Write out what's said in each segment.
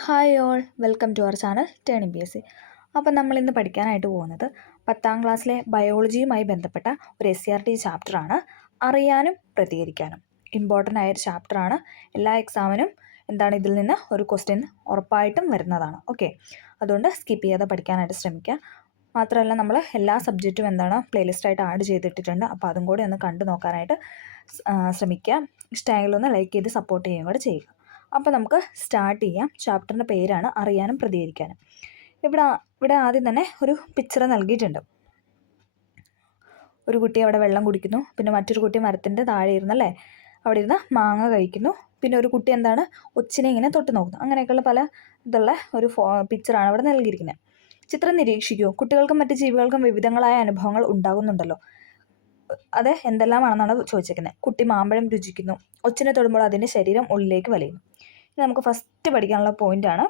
Hi all, welcome to our channel turning PSC. അപ്പം നമ്മളിന്ന് പഠിക്കാനായിട്ട് പോകുന്നത് 10ാം ക്ലാസ്സിലെ ബയോളജിയുമായി ബന്ധപ്പെട്ട ഒരു SCRT ചാപ്റ്ററാണ്. അറിയാനും പ്രതികരിക്കാനും ഇമ്പോർട്ടൻ്റ് ആയൊരു ചാപ്റ്ററാണ്. എല്ലാ എക്സാമിനും ഇതിൽ നിന്ന് ഒരു ക്വസ്റ്റ്യൻ ഉറപ്പായിട്ടും വരുന്നതാണ്. ഓക്കെ, അതുകൊണ്ട് സ്കിപ്പ് ചെയ്യാതെ പഠിക്കാനായിട്ട് ശ്രമിക്കുക. മാത്രമല്ല നമ്മൾ എല്ലാ സബ്ജക്റ്റും പ്ലേലിസ്റ്റായിട്ട് ആഡ് ചെയ്തിട്ടിട്ടുണ്ട്. അപ്പോൾ അതും കൂടി ഒന്ന് കണ്ടു നോക്കാനായിട്ട് ശ്രമിക്കുക. ഇഷ്ടമായാലൊന്ന് ലൈക്ക് ചെയ്ത് സപ്പോർട്ട് ചെയ്യുകയും കൂടെ ചെയ്യുക. അപ്പോൾ നമുക്ക് സ്റ്റാർട്ട് ചെയ്യാം. ചാപ്റ്ററിൻ്റെ പേരാണ് അറിയാനും പ്രതികരിക്കാനും. ഇവിടെ ആദ്യം തന്നെ ഒരു പിക്ചർ നൽകിയിട്ടുണ്ട്. ഒരു കുട്ടി അവിടെ വെള്ളം കുടിക്കുന്നു, പിന്നെ മറ്റൊരു കുട്ടി മരത്തിൻ്റെ താഴെ ഇരുന്നല്ലേ അവിടെ ഇരുന്ന് മാങ്ങ കഴിക്കുന്നു, പിന്നെ ഒരു കുട്ടി ഒച്ചിനെ ഇങ്ങനെ തൊട്ട് നോക്കുന്നു. അങ്ങനെയൊക്കെയുള്ള പല ഒരു പിക്ചറാണ് അവിടെ നൽകിയിരിക്കുന്നത്. ചിത്രം നിരീക്ഷിക്കൂ. കുട്ടികൾക്കും മറ്റ് ജീവികൾക്കും വിവിധങ്ങളായ അനുഭവങ്ങൾ ഉണ്ടാകുന്നുണ്ടല്ലോ. അത് എന്തെല്ലാമാണെന്നാണ് ചോദിച്ചിരിക്കുന്നത്. കുട്ടി മാമ്പഴം രുചിക്കുന്നു. ഒച്ചിനെ തൊടുമ്പോൾ അതിൻ്റെ ശരീരം ഉള്ളിലേക്ക് വലിയുന്നു. നമുക്ക് ഫസ്റ്റ് പഠിക്കാനുള്ള പോയിൻ്റാണ്,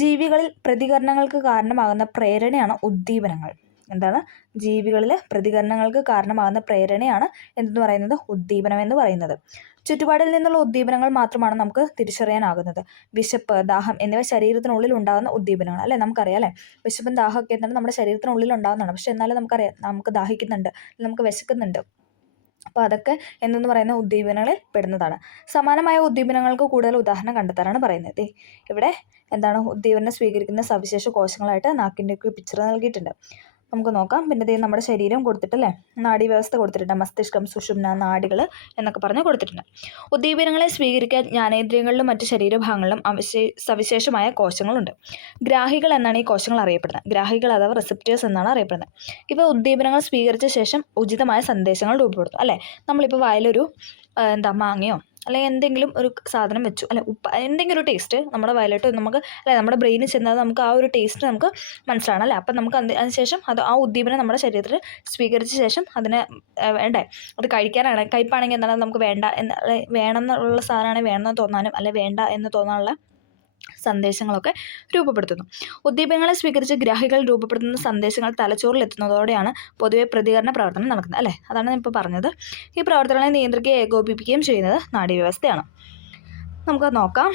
ജീവികളിൽ പ്രതികരണങ്ങൾക്ക് കാരണമാകുന്ന പ്രേരണയാണ് ഉദ്ദീപനങ്ങൾ. ജീവികളിൽ പ്രതികരണങ്ങൾക്ക് കാരണമാകുന്ന പ്രേരണയാണ് എന്തെന്ന് പറയുന്നത്? ഉദ്ദീപനം എന്ന് പറയുന്നത്. ചുറ്റുപാടിൽ നിന്നുള്ള ഉദ്ദീപനങ്ങൾ മാത്രമാണ് നമുക്ക് തിരിച്ചറിയാനാകുന്നത്. വിശപ്പ്, ദാഹം എന്നിവ ശരീരത്തിനുള്ളിൽ ഉണ്ടാകുന്ന ഉദ്ദീപനങ്ങൾ അല്ലേ? നമുക്കറിയാം അല്ലേ, വിശപ്പും ദാഹമൊക്കെ നമ്മുടെ ശരീരത്തിനുള്ളിൽ ഉണ്ടാകുന്നതാണ്. പക്ഷെ എന്നാലും നമുക്കറിയാം നമുക്ക് ദാഹിക്കുന്നുണ്ട്, നമുക്ക് വിശക്കുന്നുണ്ട്. അപ്പോൾ അതൊക്കെ എന്തെന്ന് പറയുന്ന ഉദ്ദീപനങ്ങളിൽ പെടുന്നതാണ്. സമാനമായ ഉദ്ദീപനങ്ങൾക്ക് കൂടുതൽ ഉദാഹരണം കണ്ടെത്താനാണ് പറയുന്നത്. ഇവിടെ ഉദ്ദീപനം സ്വീകരിക്കുന്ന സവിശേഷ കോശങ്ങളായിട്ട് നാക്കിൻ്റെയൊക്കെ പിക്ചർ നൽകിയിട്ടുണ്ട്. നമുക്ക് നോക്കാം. പിന്നെ നമ്മുടെ ശരീരം കൊടുത്തിട്ടല്ലേ, നാഡീവ്യവസ്ഥ കൊടുത്തിട്ടുണ്ട്. മസ്തിഷ്കം, സുഷുമ്ന, നാഡികൾ എന്നൊക്കെ പറഞ്ഞ് കൊടുത്തിട്ടുണ്ട്. ഉദ്ദീപനങ്ങളെ സ്വീകരിക്കാൻ ജ്ഞാനേന്ദ്രിയങ്ങളിലും മറ്റ് ശരീരഭാഗങ്ങളിലും സവിശേഷമായ കോശങ്ങളുണ്ട്. ഗ്രാഹികൾ എന്നാണ് ഈ കോശങ്ങൾ അറിയപ്പെടുന്നത്. ഗ്രാഹികൾ അഥവാ റിസപ്റ്റേഴ്സ് എന്നാണ് അറിയപ്പെടുന്നത്. ഇവ ഉദ്ദീപനങ്ങൾ സ്വീകരിച്ച ശേഷം ഉചിതമായ സന്ദേശങ്ങൾ രൂപപ്പെടുത്തും അല്ലേ? നമ്മളിപ്പോൾ വായിലൊരു മാങ്ങയോ അല്ലെങ്കിൽ എന്തെങ്കിലും ഒരു സാധനം വെച്ചു അല്ലെ, എന്തെങ്കിലും ഒരു ടേസ്റ്റ് നമ്മുടെ വയലിട്ട് നമുക്ക് അല്ലെ നമ്മുടെ ബ്രെയിനിൽ ചെന്നാൽ നമുക്ക് ആ ഒരു ടേസ്റ്റ് നമുക്ക് മനസ്സിലാണ് അല്ലേ? അപ്പം നമുക്ക് അതിനുശേഷം ആ ഉദ്ദീപനം നമ്മുടെ ശരീരത്തിൽ സ്വീകരിച്ച ശേഷം അതിന് വേണ്ടേ, അത് കഴിക്കാനാണ്. കഴിപ്പാണെങ്കിൽ നമുക്ക് വേണ്ട വേണമെന്നുള്ള സാധനമാണെങ്കിൽ വേണമെന്ന് തോന്നാനും അല്ലെ വേണ്ട എന്ന് തോന്നാനുള്ള സന്ദേശങ്ങളൊക്കെ രൂപപ്പെടുത്തുന്നു. ഉദ്ദീപനങ്ങളെ സ്വീകരിച്ച് ഗ്രാഹികൾ രൂപപ്പെടുത്തുന്ന സന്ദേശങ്ങൾ തലച്ചോറിൽ എത്തുന്നതോടെയാണ് പൊതുവെ പ്രതികരണ പ്രവർത്തനം നടക്കുന്നത് അല്ലേ? അതാണ് ഞാൻ ഇപ്പോൾ പറഞ്ഞത്. ഈ പ്രവർത്തനങ്ങളെ നിയന്ത്രിക്കുകയും ഏകോപിപ്പിക്കുകയും ചെയ്യുന്നത് നാഡീവ്യവസ്ഥയാണ്. നമുക്ക് നോക്കാം.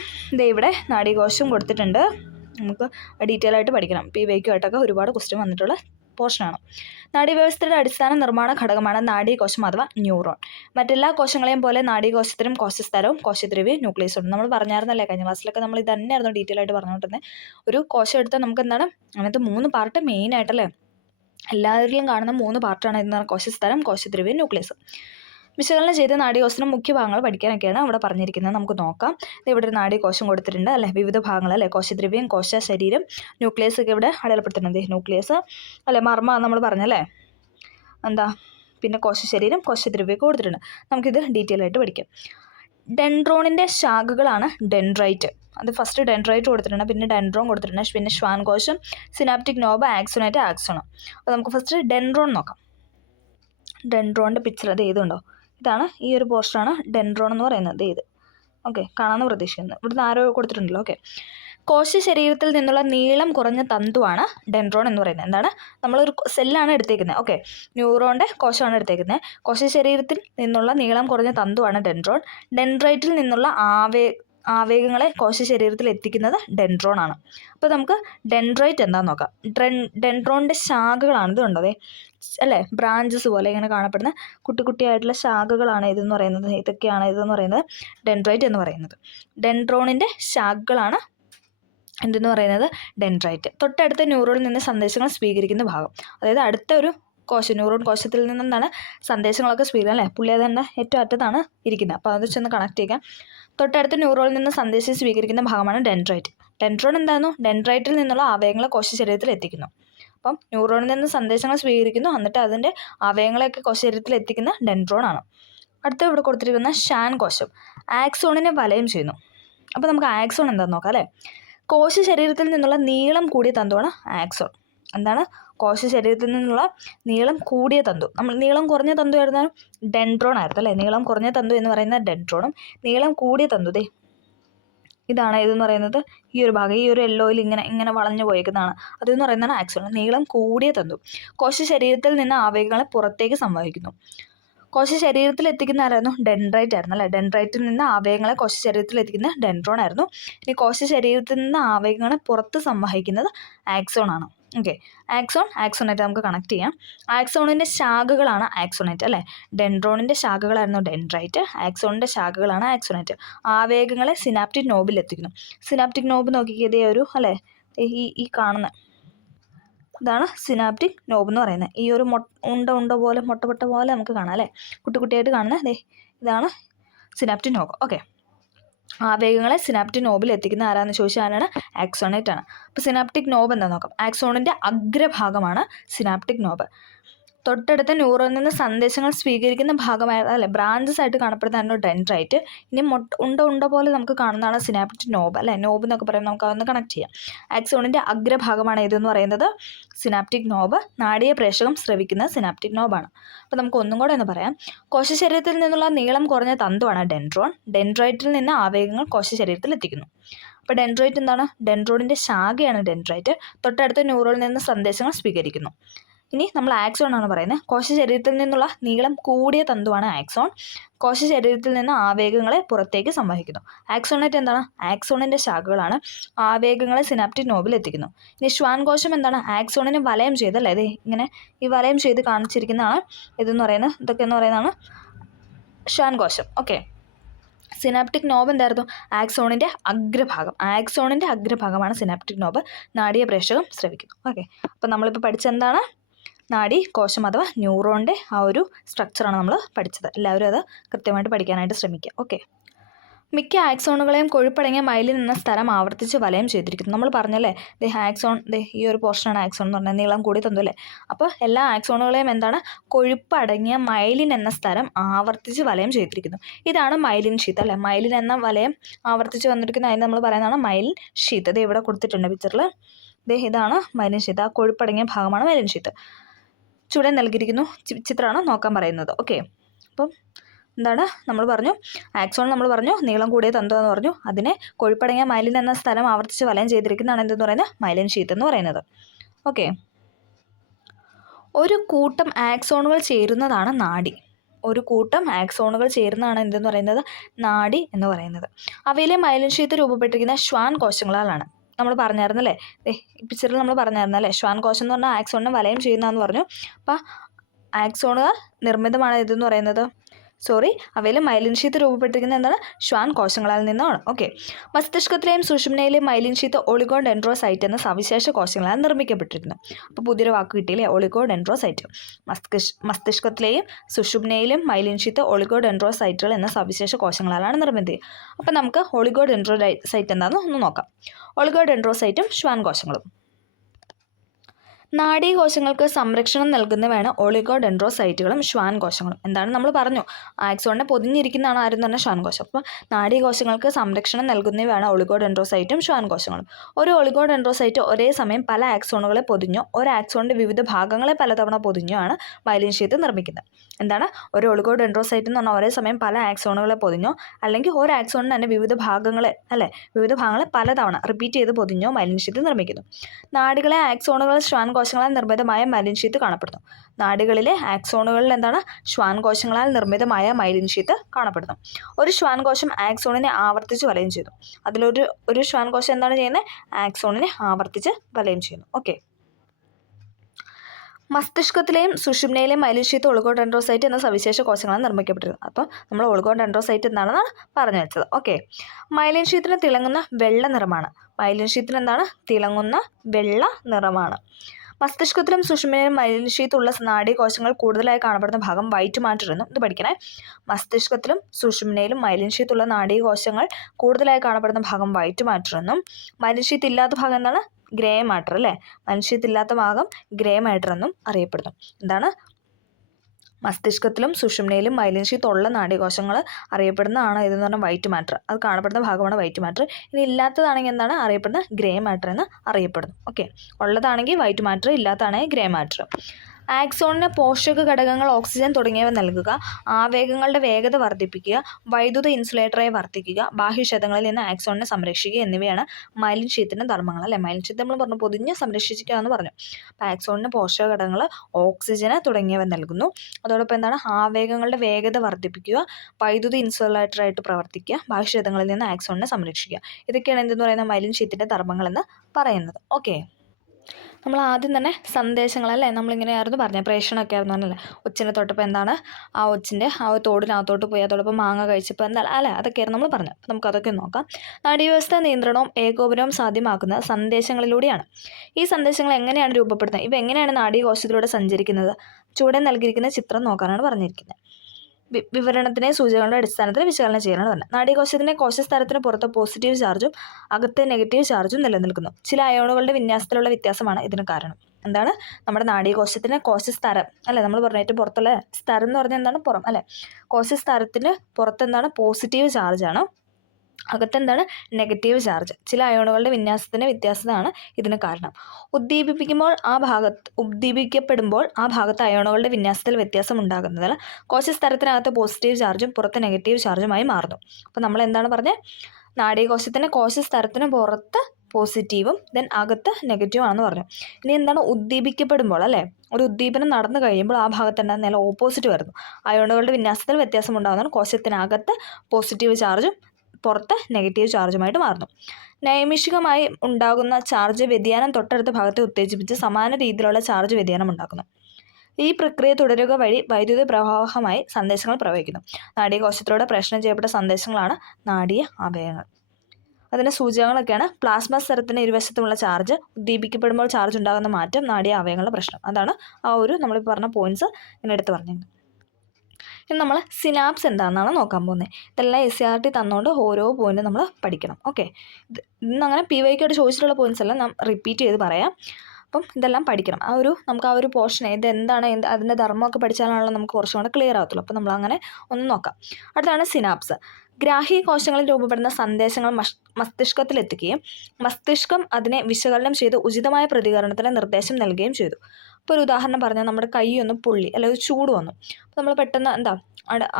ഇവിടെ നാഡീകോശം കൊടുത്തിട്ടുണ്ട്. നമുക്ക് ഡീറ്റെയിൽ ആയിട്ട് പഠിക്കണം. PYQ ഒരുപാട് ക്വസ്റ്റ്യൻ വന്നിട്ടുള്ള പോർഷനാണ്. നാഡീവ്യവസ്ഥയുടെ അടിസ്ഥാന നിർമ്മാണ ഘടകമാണ് നാഡീകോശം അഥവാ ന്യൂറോൺ. മറ്റെല്ലാ കോശങ്ങളെയും പോലെ നാഡീകോശത്തിനും കോശസ്തരവും കോശദ്രവ്യവും ന്യൂക്ലിയസും ഉണ്ട്. നമ്മൾ പറഞ്ഞായിരുന്നല്ലേ കഴിഞ്ഞ ക്ലാസ്സിലൊക്കെ നമ്മൾ ഇത് തന്നെയായിരുന്നു ഡീറ്റെയിൽ ആയിട്ട് പറഞ്ഞുകൊണ്ടിരുന്നത്. ഒരു കോശം എടുത്താൽ നമുക്ക് അങ്ങനത്തെ 3 പാർട്ട് മെയിനായിട്ടല്ലേ, എല്ലാവരിലും കാണുന്ന 3 പാർട്ടാണ് കോശസ്തരം, കോശദ്രവ്യം, ന്യൂക്ലിയസ്. വിശകലനം ചെയ്ത് നാഡീകോശത്തിൻ്റെ മുഖ്യ ഭാഗങ്ങൾ പഠിക്കാനൊക്കെയാണ് അവിടെ പറഞ്ഞിരിക്കുന്നത്. നമുക്ക് നോക്കാം. ഇവിടെ ഒരു നാഡീകോശം കൊടുത്തിട്ടുണ്ട് അല്ലേ, വിവിധ ഭാഗങ്ങൾ അല്ലേ, കോശദ്രവ്യം, കോശ ശരീരം, ന്യൂക്ലിയസ് ഒക്കെ ഇവിടെ അടയാളപ്പെടുത്തുന്നുണ്ട്. ന്യൂക്ലിയസ് അല്ലെ, മർമ്മ നമ്മൾ പറഞ്ഞല്ലേ, പിന്നെ കോശ ശരീരം, കോശദ്രവ്യമൊക്കെ കൊടുത്തിട്ടുണ്ട്. നമുക്കിത് ഡീറ്റെയിൽ ആയിട്ട് പഠിക്കാം. ഡെൻഡ്രോണിൻ്റെ ശാഖകളാണ് ഡെൻഡ്രൈറ്റ്. അത് ഫസ്റ്റ് ഡെൻഡ്രൈറ്റ് കൊടുത്തിട്ടുണ്ട്, പിന്നെ ഡെൻഡ്രോൺ കൊടുത്തിട്ടുണ്ട്, പിന്നെ ശ്വാൻകോശം, സിനാപ്റ്റിക് നോബ്, ആക്സോണൈറ്റ്, ആക്സോണം. അപ്പോൾ നമുക്ക് ഫസ്റ്റ് ഡെൻഡ്രോൺ നോക്കാം. ഡെൻഡ്രോണിൻ്റെ പിക്ചർ അത് ഏതുണ്ടോ? ഇതാണ്, ഈ ഒരു പോസ്റ്ററാണ് ഡെൻഡ്രോൺ എന്ന് പറയുന്നത്. ഇത് ഓക്കെ, കാണാമെന്ന് പ്രതീക്ഷിക്കുന്നത്. ഇവിടുന്ന് ആരോ കൊടുത്തിട്ടുണ്ടല്ലോ. ഓക്കെ, കോശ ശരീരത്തിൽ നിന്നുള്ള നീളം കുറഞ്ഞ തന്തുവാണ് ഡെൻഡ്രോൺ എന്ന് പറയുന്നത്. നമ്മളൊരു സെല്ലാണ് എടുത്തേക്കുന്നത്. ഓക്കെ, ന്യൂറോണിൻ്റെ കോശമാണ് എടുത്തേക്കുന്നത്. കോശ ശരീരത്തിൽ നിന്നുള്ള നീളം കുറഞ്ഞ തന്തുവാണ് ഡെൻഡ്രോൺ. ഡെൻഡ്രൈറ്റിൽ നിന്നുള്ള ആവേഗങ്ങളെ കോശ ശരീരത്തിൽ എത്തിക്കുന്നത് ഡെൻഡ്രോൺ ആണ്. അപ്പോൾ നമുക്ക് ഡെൻഡ്രൈറ്റ് എന്താണെന്ന് നോക്കാം. ഡെൻഡ്രോണിൻ്റെ ശാഖകളാണ് ഇത് കണ്ടോ അല്ലേ, ബ്രാഞ്ചസ് പോലെ ഇങ്ങനെ കാണപ്പെടുന്ന കുട്ടിയായിട്ടുള്ള ശാഖകളാണ് ഇതെന്ന് പറയുന്നത്. ഇതൊക്കെയാണ് ഇതെന്ന് പറയുന്നത് ഡെൻഡ്രൈറ്റ് എന്ന് പറയുന്നത്. ഡെൻഡ്രോണിൻ്റെ ശാഖകളാണ് എന്തെന്ന് പറയുന്നത് ഡെൻഡ്രൈറ്റ്. തൊട്ടടുത്ത ന്യൂറോണിൽ നിന്ന് സന്ദേശങ്ങൾ സ്വീകരിക്കുന്ന ഭാഗം, അതായത് അടുത്ത ഒരു ന്യൂറോൺ കോശത്തിൽ നിന്നാണ് സന്ദേശങ്ങളൊക്കെ സ്വീകരിക്കുന്നത് അല്ലേ. പുള്ളി അതന്നെ ഏറ്റവും അറ്റത്താണ് ഇരിക്കുന്നത്. അപ്പോൾ അത് ചെന്ന് കണക്ട് ചെയ്യാം. തൊട്ടടുത്ത ന്യൂറോണിൽ നിന്ന് സന്ദേശം സ്വീകരിക്കുന്ന ഭാഗമാണ് ഡെൻഡ്രൈറ്റ്. ഡെൻഡ്രോൺ ഡെൻഡ്രൈറ്റിൽ നിന്നുള്ള ആവേഗങ്ങളെ കോശ ശരീരത്തിൽ എത്തിക്കുന്നു. അപ്പം ന്യൂറോണിൽ നിന്ന് സന്ദേശങ്ങൾ സ്വീകരിക്കുന്നു, എന്നിട്ട് അതിൻ്റെ ആവേഗങ്ങളെയൊക്കെ കോശ ശരീരത്തിൽ എത്തിക്കുന്ന ഡെൻഡ്രോൺ ആണ്. അടുത്ത ഇവിടെ കൊടുത്തിരിക്കുന്ന ഷാൻ കോശം ആക്സോണിനെ വലയം ചെയ്യുന്നു. അപ്പോൾ നമുക്ക് ആക്സോൺ എന്താണെന്ന് നോക്കാം അല്ലേ. കോശ ശരീരത്തിൽ നിന്നുള്ള നീളം കൂടിയ തന്തുവാണ് ആക്സോൺ. കോശ ശരീരത്തിൽ നിന്നുള്ള നീളം കൂടിയ തന്തു. നമ്മൾ നീളം കുറഞ്ഞ തന്തു ആയിരുന്നാലും ഡെൻഡ്രോൺ ആയിരുന്നു അല്ലേ. നീളം കുറഞ്ഞ തന്തു എന്ന് പറയുന്നത് ഡെൻഡ്രോണും, നീളം കൂടിയ തന്തു ഇതാണ് ഇതെന്ന് പറയുന്നത്. ഈ ഒരു ഭാഗം, ഈ ഒരു യെല്ലോയിൽ ഇങ്ങനെ വളഞ്ഞു പോയേക്കുന്നതാണ്, അതെന്ന് പറയുന്നതാണ് ആക്സോൺ. നീളം കൂടിയ തന്തു കോശ ശരീരത്തിൽ നിന്ന് ആവേഗങ്ങളെ പുറത്തേക്ക് സംവഹിക്കുന്നു. കോശ ശരീരത്തിൽ എത്തിക്കുന്ന ആരായിരുന്നു? ഡെൻഡ്രൈറ്റ് ആയിരുന്നു അല്ലേ. ഡെൻഡ്രൈറ്റിൽ നിന്ന് ആവേഗങ്ങളെ കോശ ശരീരത്തിൽ എത്തിക്കുന്ന ഡെൻഡ്രോൺ ആയിരുന്നു. ഇനി കോശ ശരീരത്തിൽ നിന്ന് ആവേഗങ്ങളെ പുറത്ത് സംവഹിക്കുന്നത് ആക്സോൺ ആണ്. ഓക്കെ, ആക്സോണായിട്ട് നമുക്ക് കണക്ട് ചെയ്യാം. ആക്സോണിൻ്റെ ശാഖകളാണ് ആക്സോണേറ്റ് അല്ലേ. ഡെൻഡ്രോണിൻ്റെ ശാഖകളായിരുന്നു ഡെൻഡ്രൈറ്റ്, ആക്സോണിൻ്റെ ശാഖകളാണ് ആക്സോണേറ്റ്. ആവേഗങ്ങളെ സിനാപ്റ്റിക് നോബിൽ എത്തിക്കുന്നു. സിനാപ്റ്റിക് നോബ് നോക്കിക്കതേ ഒരു അല്ലേ, ഈ കാണുന്ന ഇതാണ് സിനാപ്റ്റിക് നോബ് എന്ന് പറയുന്നത്. ഈ ഒരു ഉണ്ട പോലെ മുട്ട പോലെ നമുക്ക് കാണാം അല്ലേ, കുട്ടിയായിട്ട് കാണുന്നത് ഇതാണ് സിനാപ്റ്റിക് നോബ്. ഓക്കെ, ആവേഗങ്ങളെ സിനാപ്റ്റിക് നോബിൽ എത്തിക്കുന്ന ആരാന്ന് ചോദിച്ചാൽ ആരാണ്? ആക്സോണേറ്റ് ആണ്. അപ്പോൾ സിനാപ്റ്റിക് നോബ് എന്താ നോക്കാം. ആക്സോണിൻ്റെ അഗ്രഭാഗമാണ് സിനാപ്റ്റിക് നോബ്. തൊട്ടടുത്ത ന്യൂറോണിൽ നിന്ന് സന്ദേശങ്ങൾ സ്വീകരിക്കുന്ന ഭാഗമായ അല്ലെ ബ്രാഞ്ചസ് ആയിട്ട് കാണപ്പെടുന്നതായിരുന്നു ഡെൻഡ്രൈറ്റ്. ഇനി ഉണ്ട പോലെ നമുക്ക് കാണുന്നതാണ് സിനാപ്റ്റിക് നോബ് അല്ലെ. നോബ് എന്നൊക്കെ പറയുമ്പോൾ നമുക്ക് അതൊന്ന് കണക്ട് ചെയ്യാം. ആക്സോണിൻ്റെ അഗ്രഭാഗമാണ് ഇതെന്ന് പറയുന്നത് സിനാപ്റ്റിക് നോബ്. നാഡീയ പ്രേഷകം സ്രവിക്കുന്ന സിനാപ്റ്റിക് നോബാണ്. അപ്പോൾ നമുക്ക് ഒന്നും കൂടെ ഒന്ന് പറയാം. കോശ ശരീരത്തിൽ നിന്നുള്ള നീളം കുറഞ്ഞ തന്തുവാണ് ഡെൻഡ്രോൺ. ഡെൻഡ്രൈറ്റിൽ നിന്ന് ആവേഗങ്ങൾ കോശ ശരീരത്തിൽ എത്തിക്കുന്നു. അപ്പോൾ ഡെൻഡ്രൈറ്റ് എന്താണ്? ഡെൻഡ്രോണിൻ്റെ ശാഖയാണ് ഡെൻഡ്രൈറ്റ്. തൊട്ടടുത്ത ന്യൂറോണിൽ നിന്ന് സന്ദേശങ്ങൾ സ്വീകരിക്കുന്നു. ഇനി നമ്മൾ ആക്സോൺ ആണ് പറയുന്നത്. കോശ ശരീരത്തിൽ നിന്നുള്ള നീളം കൂടിയ തന്തുവാണ് ആക്സോൺ. കോശ ശരീരത്തിൽ നിന്ന് ആവേഗങ്ങളെ പുറത്തേക്ക് സംവഹിക്കുന്നു. ആക്സോണേറ്റ് എന്താണ്? ആക്സോണിൻ്റെ ശാഖകളാണ്. ആവേഗങ്ങളെ സിനാപ്റ്റിക് നോബിൽ എത്തിക്കുന്നു. ഇനി ശ്വാൻ കോശം എന്താണ്? ആക്സോണിനെ വലയം ചെയ്തല്ലേ, അതെ ഇങ്ങനെ ഈ വലയം ചെയ്ത് കാണിച്ചിരിക്കുന്നതാണ് ഇതെന്ന് പറയുന്നത്. ഇതൊക്കെ എന്ന് പറയുന്നതാണ് ശ്വാൻ കോശം. ഓക്കെ, സിനാപ്റ്റിക് നോബ് എന്തായിരുന്നു? ആക്സോണിൻ്റെ അഗ്രഭാഗമാണ് സിനാപ്റ്റിക് നോബ്. നാഡീയ പ്രേഷകം സ്രവിക്കുന്നു. ഓക്കെ, അപ്പോൾ നമ്മളിപ്പോൾ പഠിച്ചെന്താണ്? നാഡി കോശം അഥവാ ന്യൂറോണിൻ്റെ ആ ഒരു സ്ട്രക്ചറാണ് നമ്മൾ പഠിച്ചത്. എല്ലാവരും അത് കൃത്യമായിട്ട് പഠിക്കാനായിട്ട് ശ്രമിക്കുക. ഓക്കെ, മിക്ക ആക്സോണുകളെയും കൊഴുപ്പടങ്ങിയ മൈലിൻ എന്ന സ്ഥലം ആവർത്തിച്ച് വലയം ചെയ്തിരിക്കുന്നു. നമ്മൾ പറഞ്ഞല്ലേ ആക്സോൺ ഈ ഒരു പോർഷനാണ് ആക്സോൺ എന്ന് പറഞ്ഞാൽ നീളം കൂടി തന്നു അല്ലേ. അപ്പോൾ എല്ലാ ആക്സോണുകളെയും എന്താണ്? കൊഴുപ്പടങ്ങിയ മൈലിൻ എന്ന സ്ഥലം ആവർത്തിച്ച് വലയം ചെയ്തിരിക്കുന്നു. ഇതാണ് മൈലിൻ ഷീത്ത് അല്ലേ. മൈലിൻ എന്ന വലയം ആവർത്തിച്ച് വന്നിരിക്കുന്ന അതിന് നമ്മൾ പറയുന്നതാണ് മൈലിൻ ഷീത്ത്. ഇത് ഇവിടെ കൊടുത്തിട്ടുണ്ട് പിക്ചറിൽ. ഇതാണ് മൈലിൻ ഷീത്ത്. ആ കൊഴുപ്പടങ്ങിയ ഭാഗമാണ് മൈലിൻ ഷീത്ത്. ചുവടെ നൽകിയിരിക്കുന്നു ചിത്രമാണ് നോക്കാൻ പറയുന്നത്. ഓക്കെ, അപ്പം എന്താണ് നമ്മൾ പറഞ്ഞു? ആക്സോൺ നമ്മൾ പറഞ്ഞു നീളം കൂടിയ തന്തു എന്ന് പറഞ്ഞു. അതിനെ കൊഴുപ്പടങ്ങിയ മൈലിൻ എന്ന സ്ഥലം ആവർത്തിച്ച് വലയം ചെയ്തിരിക്കുന്നതാണ് എന്തെന്ന് പറയുന്നത്? മൈലിൻ ഷീത്ത് എന്ന് പറയുന്നത്. ഓക്കെ, ഒരു കൂട്ടം ആക്സോണുകൾ ചേരുന്നതാണ് നാഡി. എന്തെന്ന് പറയുന്നത്? നാഡി എന്ന് പറയുന്നത്. അവയിലെ മൈലിൻ ഷീത്ത് രൂപപ്പെട്ടിരിക്കുന്ന ശ്വാൻ കോശങ്ങളാലാണ്. നമ്മൾ പറഞ്ഞായിരുന്നല്ലേ, പിക്ചറിൽ നമ്മൾ പറഞ്ഞായിരുന്നല്ലേ, ശ്വാൻ കോശം എന്ന് പറഞ്ഞാൽ ആക്സോണിനെ വലയം ചെയ്യുന്നതെന്ന് പറഞ്ഞു. അപ്പോൾ ആക്സോണുകൾ നിർമ്മിതമാണ് ഇതെന്ന് പറയുന്നത്. അവയിൽ മൈലിൻ ഷീത്ത് രൂപപ്പെട്ടിരിക്കുന്നത് എന്താണ്? ശ്വാൻ കോശങ്ങളാൽ നിന്നാണ്. ഓക്കെ, മസ്തിഷ്കത്തിലെയും സുഷുമ്നയിലെയും മൈലിൻ ഷീത്ത് ഒളിഗോഡെൻഡ്രോസൈറ്റ് എന്ന സവിശേഷ കോശങ്ങളാൽ നിർമ്മിക്കപ്പെട്ടിരിക്കുന്നു. അപ്പോൾ പുതിയൊരു വാക്ക് കിട്ടിയില്ലേ, ഒളിഗോഡെൻഡ്രോസൈറ്റ്. മസ്തിഷ്കത്തിലെയും സുഷുമ്നയിലും മൈലിൻ ഷീത്ത് ഒളിഗോഡെൻഡ്രോസൈറ്റുകൾ എന്ന സവിശേഷ കോശങ്ങളാലാണ് നിർമ്മിതം. അപ്പോൾ നമുക്ക് ഒളിഗോഡെൻഡ്രോസൈറ്റ് എന്താണെന്ന് ഒന്ന് നോക്കാം. ഒളിഗോഡെൻഡ്രോസൈറ്റും ശ്വാൻ കോശങ്ങളും. നാഡീകോശങ്ങൾക്ക് സംരക്ഷണം നൽകുന്നവയാണ് ഒളിഗോഡെൻഡ്രോസൈറ്റുകളും ശ്വാൻ കോശങ്ങളും. എന്താണ് നമ്മൾ പറഞ്ഞു? ആക്സോണിനെ പൊതിഞ്ഞിരിക്കുന്നതാണ് ആരെന്ന് പറഞ്ഞാൽ ശ്വാൻ കോശം. അപ്പോൾ നാഡീകോശങ്ങൾക്ക് സംരക്ഷണം നൽകുന്നവയാണ് ഒളിഗോഡെൻഡ്രോസൈറ്റും ശ്വാൻ കോശങ്ങളും. ഒരു ഒളിഗോഡെൻഡ്രോസൈറ്റ് ഒരേ സമയം പല ആക്സോണുകളെ പൊതിഞ്ഞോ ഒരു ആക്സോണിൻ്റെ വിവിധ ഭാഗങ്ങളെ പലതവണ പൊതിഞ്ഞോ ആണ് മൈലിൻ ഷീത്ത് നിർമ്മിക്കുന്നത്. എന്താണ്? ഒരു ഒളിഗോഡെൻഡ്രോസൈറ്റ് എന്ന് പറഞ്ഞാൽ ഒരേ സമയം പല ആക്സോണുകളെ പൊതിഞ്ഞോ അല്ലെങ്കിൽ ഒരു ആക്സോണിന് തന്നെ വിവിധ ഭാഗങ്ങളെ പലതവണ റിപ്പീറ്റ് ചെയ്ത് പൊതിഞ്ഞോ മൈലിൻ ഷീത്ത് നിർമ്മിക്കുന്നു. നാഡികളെ ആക്സോണുകൾ ശ്വാൻ കോശങ്ങളാൽ നിർമ്മിതമായ മൈലിൻ ഷീത്ത് കാണപ്പെടുന്നു. നാഡികളിലെ ആക്സോണുകളിൽ എന്താണ്? ശ്വാൻ കോശങ്ങളാൽ നിർമ്മിതമായ മൈലിൻ ഷീത്ത് കാണപ്പെടുന്നു. ഒരു ശ്വാൻ കോശം ആക്സോണിനെ ആവർത്തിച്ച് വലയം ചെയ്യുന്നു. അതിലൊരു ശ്വാൻ കോശം എന്താണ് ചെയ്യുന്നത്? ആക്സോണിനെ ആവർത്തിച്ച് വലയം ചെയ്യുന്നു. ഓക്കെ, മസ്തിഷ്കത്തിലെയും സുഷുമ്നയിലെയും മൈലിൻ ഷീത്ത് ഒളിഗോഡെൻഡ്രോസൈറ്റ് എന്ന സവിശേഷ കോശങ്ങളാണ് നിർമ്മിക്കപ്പെട്ടിരുന്നത്. അപ്പോൾ നമ്മൾ ഒളിഗോഡെൻഡ്രോസൈറ്റ് എന്താണെന്ന് പറഞ്ഞു വെച്ചത്. ഓക്കെ, മൈലിൻ ഷീത്തിന് തിളങ്ങുന്ന വെള്ള നിറമാണ്. മസ്തിഷ്കത്തിലും സുഷുമ്നയിലും മൈലിൻ ഷീത്ത് ഉള്ള നാഡീകോശങ്ങൾ കൂടുതലായി കാണപ്പെടുന്ന ഭാഗം വൈറ്റ് മാറ്റർ എന്നും ഇത് പഠിക്കണേ. മസ്തിഷ്കത്തിലും സുഷുമ്നയിലും മൈലിൻ ഷീത്ത് ഉള്ള നാഡീകോശങ്ങൾ കൂടുതലായി കാണപ്പെടുന്ന ഭാഗം വൈറ്റ് മാറ്റർ എന്നും മൈലിൻ ഷീത്ത് ഇല്ലാത്ത ഭാഗം എന്താണ്? ഗ്രേ മാറ്റർ അല്ലേ. മൈലിൻ ഷീത്ത് ഇല്ലാത്ത ഭാഗം ഗ്രേ മാറ്റർ എന്നും അറിയപ്പെടുന്നു. എന്താണ്? മസ്തിഷ്കത്തിലും സുഷുമ്നയിലും മൈലിൻ ഷീത്ത് ഉള്ള നാഡീകോശങ്ങൾ അറിയപ്പെടുന്നതാണ് ഇതെന്ന് പറഞ്ഞാൽ വൈറ്റ് മാറ്റർ. അത് കാണപ്പെടുന്ന ഭാഗമാണ് വൈറ്റ് മാറ്റർ. ഇനി ഇല്ലാത്തതാണെങ്കിൽ എന്താണ് അറിയപ്പെടുന്നത്? ഗ്രേ മാറ്റർ എന്ന് അറിയപ്പെടുന്നു. ഓക്കെ, ഉള്ളതാണെങ്കിൽ വൈറ്റ് മാറ്റർ, ഇല്ലാത്തതാണെങ്കിൽ ഗ്രേ മാറ്റർ. ആക്സോണിന് പോഷക ഘടകങ്ങൾ ഓക്സിജൻ തുടങ്ങിയവ നൽകുക, ആവേഗങ്ങളുടെ വേഗത വർദ്ധിപ്പിക്കുക, വൈദ്യുത ഇൻസുലേറ്ററായി വർത്തിക്കുക, ബാഹ്യക്ഷതങ്ങളിൽ നിന്ന് ആക്സോണിനെ സംരക്ഷിക്കുക എന്നിവയാണ് മൈലിൻ ഷീത്തിൻ്റെ ധർമ്മങ്ങൾ. അല്ലേ, മൈലിൻ ഷീത്ത് നമ്മൾ പറഞ്ഞു പൊതിഞ്ഞ് സംരക്ഷിക്കുക എന്ന് പറഞ്ഞു. അപ്പോൾ ആക്സോണിന് പോഷക ഘടകങ്ങൾ ഓക്സിജന് തുടങ്ങിയവ നൽകുന്നു. അതോടൊപ്പം എന്താണ്, ആവേഗങ്ങളുടെ വേഗത വർദ്ധിപ്പിക്കുക, വൈദ്യുത ഇൻസുലേറ്ററായിട്ട് പ്രവർത്തിക്കുക, ബാഹ്യക്ഷതങ്ങളിൽ നിന്ന് ആക്സോണിനെ സംരക്ഷിക്കുക. ഇതൊക്കെയാണ് എന്തെന്ന് പറയുന്നത് മൈലിൻ ഷീത്തിൻ്റെ ധർമ്മങ്ങൾ എന്ന് പറയുന്നത്. ഓക്കെ, നമ്മൾ ആദ്യം തന്നെ സന്ദേശങ്ങളല്ലേ നമ്മളിങ്ങനെയായിരുന്നു പറഞ്ഞത്, പ്രേഷണമൊക്കെ ആയിരുന്നു പറഞ്ഞല്ലേ. ഒച്ചിനെ തൊട്ടപ്പോൾ എന്താണ്, ആ ഒച്ചിൻ്റെ ആ തോടിനകത്തോട്ട് പോയി അതോടൊപ്പം മാങ്ങ കഴിച്ചപ്പോൾ എന്താ അല്ലേ, അതൊക്കെയായിരുന്നു നമ്മൾ പറഞ്ഞത്. അപ്പോൾ നമുക്കതൊക്കെ നോക്കാം. നാഡീവ്യവസ്ഥ നിയന്ത്രണവും ഏകോപനവും സാധ്യമാക്കുന്നത് സന്ദേശങ്ങളിലൂടെയാണ്. ഈ സന്ദേശങ്ങൾ എങ്ങനെയാണ് രൂപപ്പെടുന്നത്, ഇവ എങ്ങനെയാണ് നാഡീകോശത്തിലൂടെ സഞ്ചരിക്കുന്നത്? ചുവടെ നൽകിയിരിക്കുന്ന ചിത്രം നോക്കാനാണ് പറഞ്ഞിരിക്കുന്നത്. വിവരണത്തിനെ സൂചകങ്ങളുടെ അടിസ്ഥാനത്തിൽ വിശകലനം ചെയ്യാനാണ് പറഞ്ഞത്. നാഡീകോശത്തിൻ്റെ കോശസ്തരത്തിന് പുറത്ത് പോസിറ്റീവ് ചാർജും അകത്ത് നെഗറ്റീവ് ചാർജും നിലനിൽക്കുന്നു. ചില അയോണുകളുടെ വിന്യാസത്തിലുള്ള വ്യത്യാസമാണ് ഇതിന് കാരണം. എന്താണ്, നമ്മുടെ നാഡീകോശത്തിന് കോശസ്തരം അല്ലേ, നമ്മൾ പറഞ്ഞ ഏറ്റവും പുറത്തുള്ള സ്തരം എന്ന് പറഞ്ഞാൽ എന്താണ്, പുറം അല്ലേ. കോശസ്തരത്തിന് പുറത്ത് എന്താണ്, പോസിറ്റീവ് ചാർജാണ്, അകത്തെന്താണ്, നെഗറ്റീവ് ചാർജ്. ചില അയോണുകളുടെ വിന്യാസത്തിൻ്റെ വ്യത്യാസമാണ് ഇതിന് കാരണം. ഉദ്ദീപിക്കപ്പെടുമ്പോൾ ആ ഭാഗത്ത് അയോണുകളുടെ വിന്യാസത്തിൽ വ്യത്യാസം ഉണ്ടാകുന്നതിൽ കോശസ്തരത്തിനകത്ത് പോസിറ്റീവ് ചാർജും പുറത്ത് നെഗറ്റീവ് ചാർജുമായി മാറുന്നു. അപ്പോൾ നമ്മൾ എന്താണ് പറഞ്ഞത്, നാഡീകോശത്തിൻ്റെ കോശസ്തരത്തിന് പുറത്ത് പോസിറ്റീവും ദെൻ അകത്ത് നെഗറ്റീവ് ആണെന്ന് പറഞ്ഞു. ഇനി എന്താണ്, ഉദ്ദീപിക്കപ്പെടുമ്പോൾ അല്ലേ, ഒരു ഉദ്ദീപനം നടന്നു കഴിയുമ്പോൾ ആ ഭാഗത്ത് എന്താ, നേരെ ഓപ്പോസിറ്റ് വരുന്നു. അയോണുകളുടെ വിന്യാസത്തിൽ വ്യത്യാസം ഉണ്ടാകുന്നതാണ് കോശത്തിനകത്ത് പോസിറ്റീവ് ചാർജും പുറത്ത് നെഗറ്റീവ് ചാർജുമായിട്ട് മാറുന്നു. നൈമിഷികമായി ഉണ്ടാകുന്ന ചാർജ് വ്യതിയാനം തൊട്ടടുത്ത ഭാഗത്തെ ഉത്തേജിപ്പിച്ച് സമാന രീതിയിലുള്ള ചാർജ് വ്യതിയാനം ഉണ്ടാക്കുന്നു. ഈ പ്രക്രിയ തുടരുക വഴി വൈദ്യുത പ്രവാഹമായി സന്ദേശങ്ങൾ പ്രവഹിക്കുന്നു. നാഡീകോശത്തിലൂടെ പ്രേഷണം ചെയ്യപ്പെട്ട സന്ദേശങ്ങളാണ് നാഡീയ ആവേഗങ്ങൾ. അതിൻ്റെ സൂചകങ്ങളൊക്കെയാണ് പ്ലാസ്മ സ്തരത്തിന് ഇരുവശത്തുമുള്ള ചാർജ്, ഉദ്ദീപിക്കപ്പെടുമ്പോൾ ചാർജ് ഉണ്ടാകുന്ന മാറ്റം, നാഡീയ ആവേഗങ്ങളുടെ പ്രശ്നം. അതാണ് ആ ഒരു നമ്മളിപ്പോൾ പറഞ്ഞ പോയിന്റ്സ് ഇങ്ങനെ എടുത്ത് പറഞ്ഞിരുന്നത്. ഇനി നമ്മൾ സിനാപ്സ് എന്താണെന്നാണ് നോക്കാൻ പോകുന്നത്. ഇതെല്ലാം SCERT തന്നുകൊണ്ട് ഓരോ പോയിന്റും നമ്മൾ പഠിക്കണം. ഓക്കെ, ഇന്നങ്ങനെ PYQ ആയിട്ട് ചോദിച്ചിട്ടുള്ള പോയിന്റ്സ് എല്ലാം നാം റിപ്പീറ്റ് ചെയ്ത് പറയാം. അപ്പം ഇതെല്ലാം പഠിക്കണം. നമുക്ക് ആ ഒരു പോർഷൻ ഇത് എന്താണ്, അതിൻ്റെ ധർമ്മമൊക്കെ പഠിച്ചാലാണല്ലോ നമുക്ക് കുറച്ചും കൂടെ ക്ലിയർ ആകത്തുള്ളൂ. അപ്പോൾ നമ്മളങ്ങനെ ഒന്ന് നോക്കാം. അടുത്താണ് സിനാപ്സ്. ഗ്രാഹി കോശങ്ങളിൽ രൂപപ്പെടുന്ന സന്ദേശങ്ങൾ മസ്തിഷ്കത്തിലെത്തുകയും മസ്തിഷ്കം അതിനെ വിശകലനം ചെയ്ത് ഉചിതമായ പ്രതികരണത്തിന് നിർദ്ദേശം നൽകുകയും ചെയ്തു. ഇപ്പോൾ ഒരു ഉദാഹരണം പറഞ്ഞാൽ, നമ്മുടെ കൈ ഒന്ന് പൊള്ളി അല്ലെങ്കിൽ ചൂട് വന്നു. അപ്പോൾ നമ്മൾ പെട്ടെന്ന് എന്താ,